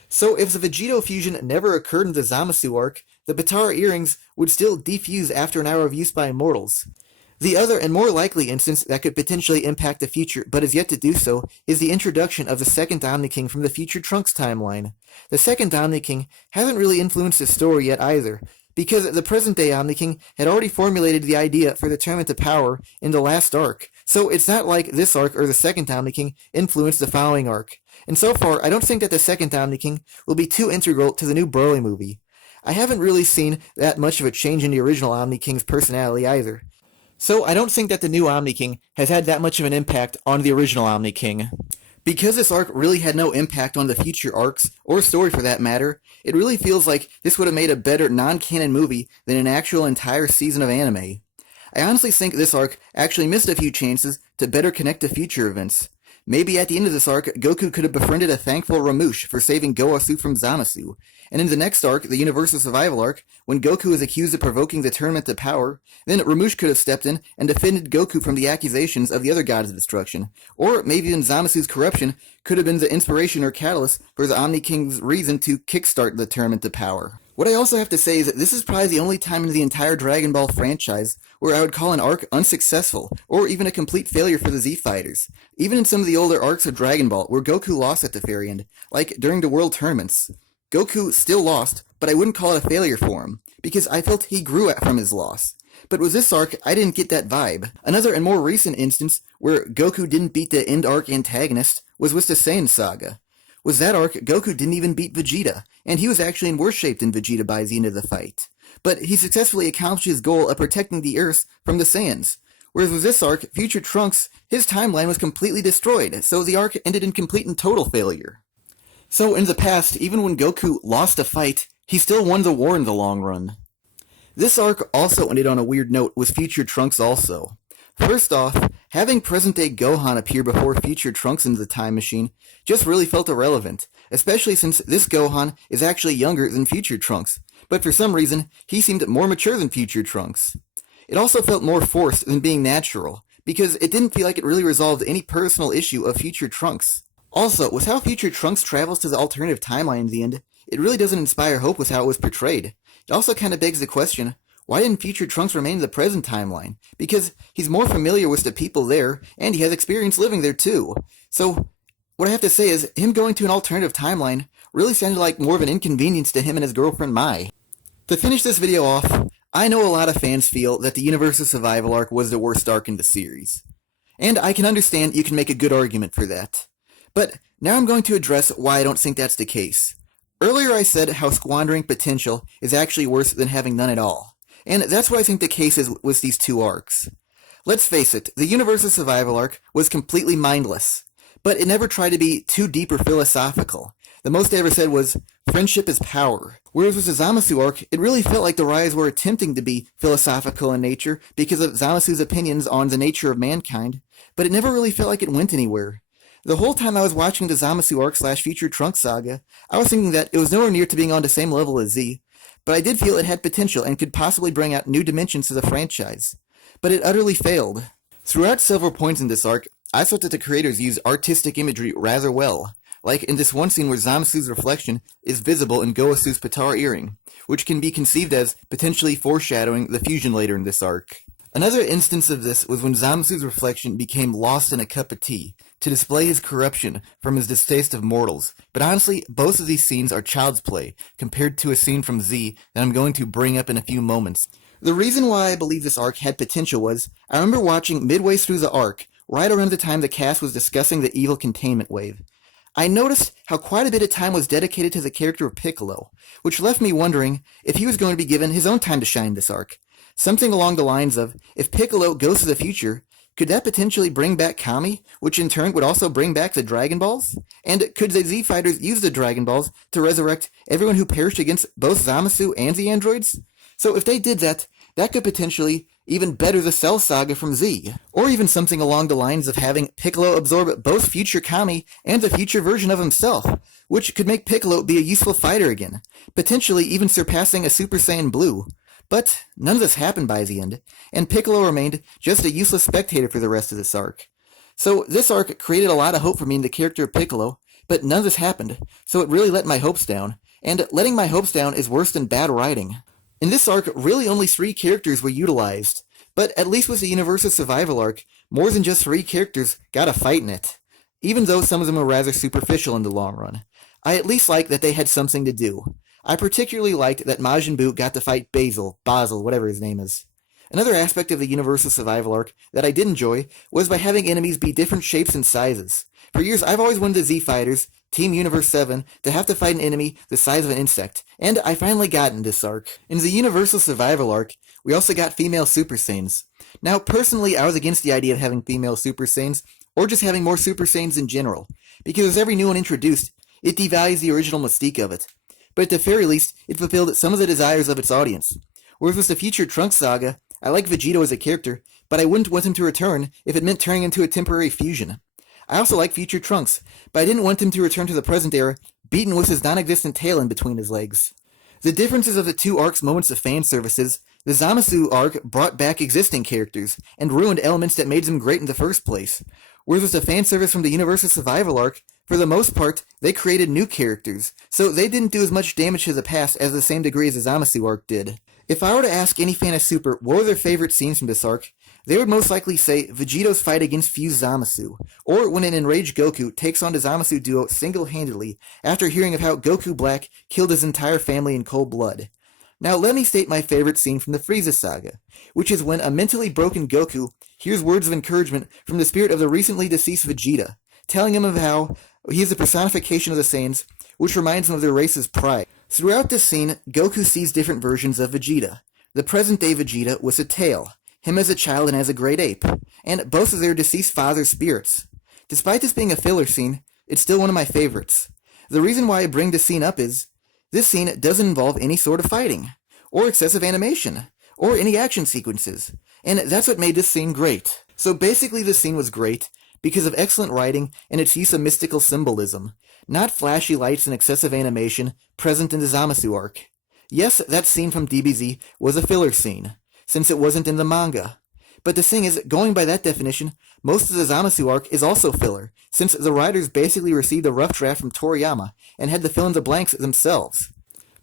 So if the Vegito fusion never occurred in the Zamasu arc, the Potara earrings would still defuse after an hour of use by immortals. The other and more likely instance that could potentially impact the future, but is yet to do so, is the introduction of the second Omni King from the Future Trunks timeline. The second Omni King hasn't really influenced the story yet either, because the present-day Omni King had already formulated the idea for the Tournament of Power in the last arc, so it's not like this arc or the second Omni King influenced the following arc. And so far, I don't think that the second Omni King will be too integral to the new Broly movie. I haven't really seen that much of a change in the original Omni King's personality either. So I don't think that the new Omni King has had that much of an impact on the original Omni King. Because this arc really had no impact on the future arcs, or story for that matter, it really feels like this would have made a better non-canon movie than an actual entire season of anime. I honestly think this arc actually missed a few chances to better connect to future events. Maybe at the end of this arc, Goku could have befriended a thankful Ramush for saving Gowasu from Zamasu, and in the next arc, the Universal Survival arc, when Goku is accused of provoking the Tournament to Power, then Ramush could have stepped in and defended Goku from the accusations of the other gods of destruction. Or maybe even Zamasu's corruption could have been the inspiration or catalyst for the Omni King's reason to kickstart the Tournament to Power. What I also have to say is that this is probably the only time in the entire Dragon Ball franchise where I would call an arc unsuccessful, or even a complete failure for the Z-Fighters. Even in some of the older arcs of Dragon Ball, where Goku lost at the very end, like during the World Tournaments. Goku still lost, but I wouldn't call it a failure for him, because I felt he grew from his loss. But with this arc, I didn't get that vibe. Another and more recent instance where Goku didn't beat the end arc antagonist was with the Saiyan saga. With that arc, Goku didn't even beat Vegeta, and he was actually in worse shape than Vegeta by the end of the fight. But he successfully accomplished his goal of protecting the Earth from the Saiyans. Whereas with this arc, Future Trunks, his timeline was completely destroyed, so the arc ended in complete and total failure. So in the past, even when Goku lost a fight, he still won the war in the long run. This arc also ended on a weird note with Future Trunks also. First off, having present-day Gohan appear before Future Trunks into the time machine just really felt irrelevant, especially since this Gohan is actually younger than Future Trunks, but for some reason, he seemed more mature than Future Trunks. It also felt more forced than being natural, because it didn't feel like it really resolved any personal issue of Future Trunks. Also, with how Future Trunks travels to the alternative timeline in the end, it really doesn't inspire hope with how it was portrayed. It also kind of begs the question, why didn't Future Trunks remain in the present timeline? Because he's more familiar with the people there, and he has experience living there too. So, what I have to say is, him going to an alternative timeline really sounded like more of an inconvenience to him and his girlfriend Mai. To finish this video off, I know a lot of fans feel that the Universal Survival arc was the worst arc in the series. And I can understand you can make a good argument for that. But now I'm going to address why I don't think that's the case. Earlier I said how squandering potential is actually worse than having none at all. And that's what I think the case is with these two arcs. Let's face it, the Universal Survival arc was completely mindless. But it never tried to be too deep or philosophical. The most they ever said was, friendship is power. Whereas with the Zamasu arc, it really felt like the Rise were attempting to be philosophical in nature because of Zamasu's opinions on the nature of mankind, but it never really felt like it went anywhere. The whole time I was watching the Zamasu arc / Future Trunks saga, I was thinking that it was nowhere near to being on the same level as Z, but I did feel it had potential and could possibly bring out new dimensions to the franchise. But it utterly failed. Throughout several points in this arc, I thought that the creators used artistic imagery rather well, like in this one scene where Zamasu's reflection is visible in Goasu's Patara earring, which can be conceived as potentially foreshadowing the fusion later in this arc. Another instance of this was when Zamasu's reflection became lost in a cup of tea, to display his corruption from his distaste of mortals, but honestly, both of these scenes are child's play, compared to a scene from Z that I'm going to bring up in a few moments. The reason why I believe this arc had potential was, I remember watching midway through the arc, right around the time the cast was discussing the evil containment wave. I noticed how quite a bit of time was dedicated to the character of Piccolo, which left me wondering if he was going to be given his own time to shine this arc. Something along the lines of, if Piccolo goes to the future, could that potentially bring back Kami, which in turn would also bring back the Dragon Balls? And could the Z Fighters use the Dragon Balls to resurrect everyone who perished against both Zamasu and the androids? So if they did that, that could potentially even better the Cell Saga from Z. Or even something along the lines of having Piccolo absorb both future Kami and the future version of himself, which could make Piccolo be a useful fighter again, potentially even surpassing a Super Saiyan Blue. But none of this happened by the end, and Piccolo remained just a useless spectator for the rest of this arc. So this arc created a lot of hope for me in the character of Piccolo, but none of this happened, so it really let my hopes down, and letting my hopes down is worse than bad writing. In this arc, really only 3 characters were utilized, but at least with the Universal Survival arc, more than just 3 characters got a fight in it. Even though some of them were rather superficial in the long run, I at least liked that they had something to do. I particularly liked that Majin Buu got to fight Basil, whatever his name is. Another aspect of the Universal Survival arc that I did enjoy was by having enemies be different shapes and sizes. For years, I've always wanted the Z Fighters, Team Universe 7, to have to fight an enemy the size of an insect, and I finally got in this arc. In the Universal Survival arc, we also got female Super Saiyans. Now, personally, I was against the idea of having female Super Saiyans, or just having more Super Saiyans in general, because with every new one introduced, it devalues the original mystique of it. But at the very least, it fulfilled some of the desires of its audience. Whereas with the Future Trunks saga, I like Vegito as a character, but I wouldn't want him to return if it meant turning into a temporary fusion. I also like Future Trunks, but I didn't want him to return to the present era, beaten with his non-existent tail in between his legs. The differences of the two arcs' moments of fan services, the Zamasu arc brought back existing characters, and ruined elements that made them great in the first place. Whereas with the fan service from the Universal Survival arc, for the most part, they created new characters, so they didn't do as much damage to the past as the same degree as the Zamasu arc did. If I were to ask any fan of Super what were their favorite scenes from this arc, they would most likely say Vegito's fight against fused Zamasu, or when an enraged Goku takes on the Zamasu duo single-handedly after hearing of how Goku Black killed his entire family in cold blood. Now let me state my favorite scene from the Frieza saga, which is when a mentally broken Goku hears words of encouragement from the spirit of the recently deceased Vegeta, telling him of how he is the personification of the Saiyans, which reminds him of their race's pride. Throughout this scene, Goku sees different versions of Vegeta. The present-day Vegeta with a tail, him as a child and as a great ape, and both of their deceased father's spirits. Despite this being a filler scene, it's still one of my favorites. The reason why I bring this scene up is, this scene doesn't involve any sort of fighting, or excessive animation, or any action sequences, and that's what made this scene great. So basically this scene was great because of excellent writing and its use of mystical symbolism, not flashy lights and excessive animation present in the Zamasu arc. Yes, that scene from DBZ was a filler scene, since it wasn't in the manga. But the thing is, going by that definition, most of the Zamasu arc is also filler, since the writers basically received a rough draft from Toriyama and had to fill in the blanks themselves.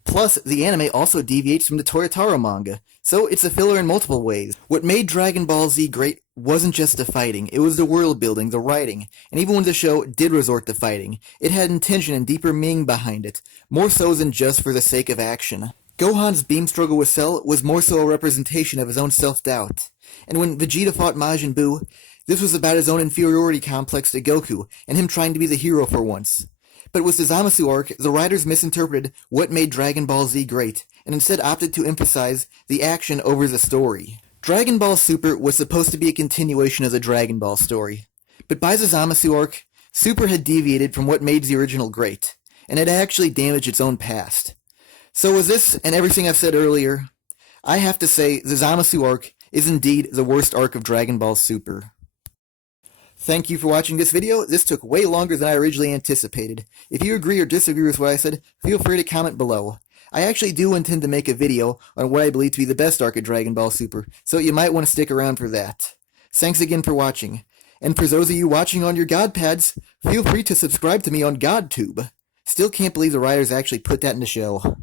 Plus, the anime also deviates from the Toyotaro manga, so it's a filler in multiple ways. What made Dragon Ball Z great wasn't just the fighting, it was the world building, the writing, and even when the show did resort to fighting, it had intention and deeper meaning behind it, more so than just for the sake of action. Gohan's beam struggle with Cell was more so a representation of his own self-doubt. And when Vegeta fought Majin Buu, this was about his own inferiority complex to Goku, and him trying to be the hero for once. But with the Zamasu arc, the writers misinterpreted what made Dragon Ball Z great, and instead opted to emphasize the action over the story. Dragon Ball Super was supposed to be a continuation of the Dragon Ball story. But by the Zamasu arc, Super had deviated from what made the original great, and had actually damaged its own past. So with this and everything I've said earlier, I have to say the Zamasu arc is indeed the worst arc of Dragon Ball Super. Thank you for watching this video. This took way longer than I originally anticipated. If you agree or disagree with what I said, feel free to comment below. I actually do intend to make a video on what I believe to be the best arc of Dragon Ball Super, so you might want to stick around for that. Thanks again for watching. And for those of you watching on your GodPads, feel free to subscribe to me on GodTube. Still can't believe the writers actually put that in the show.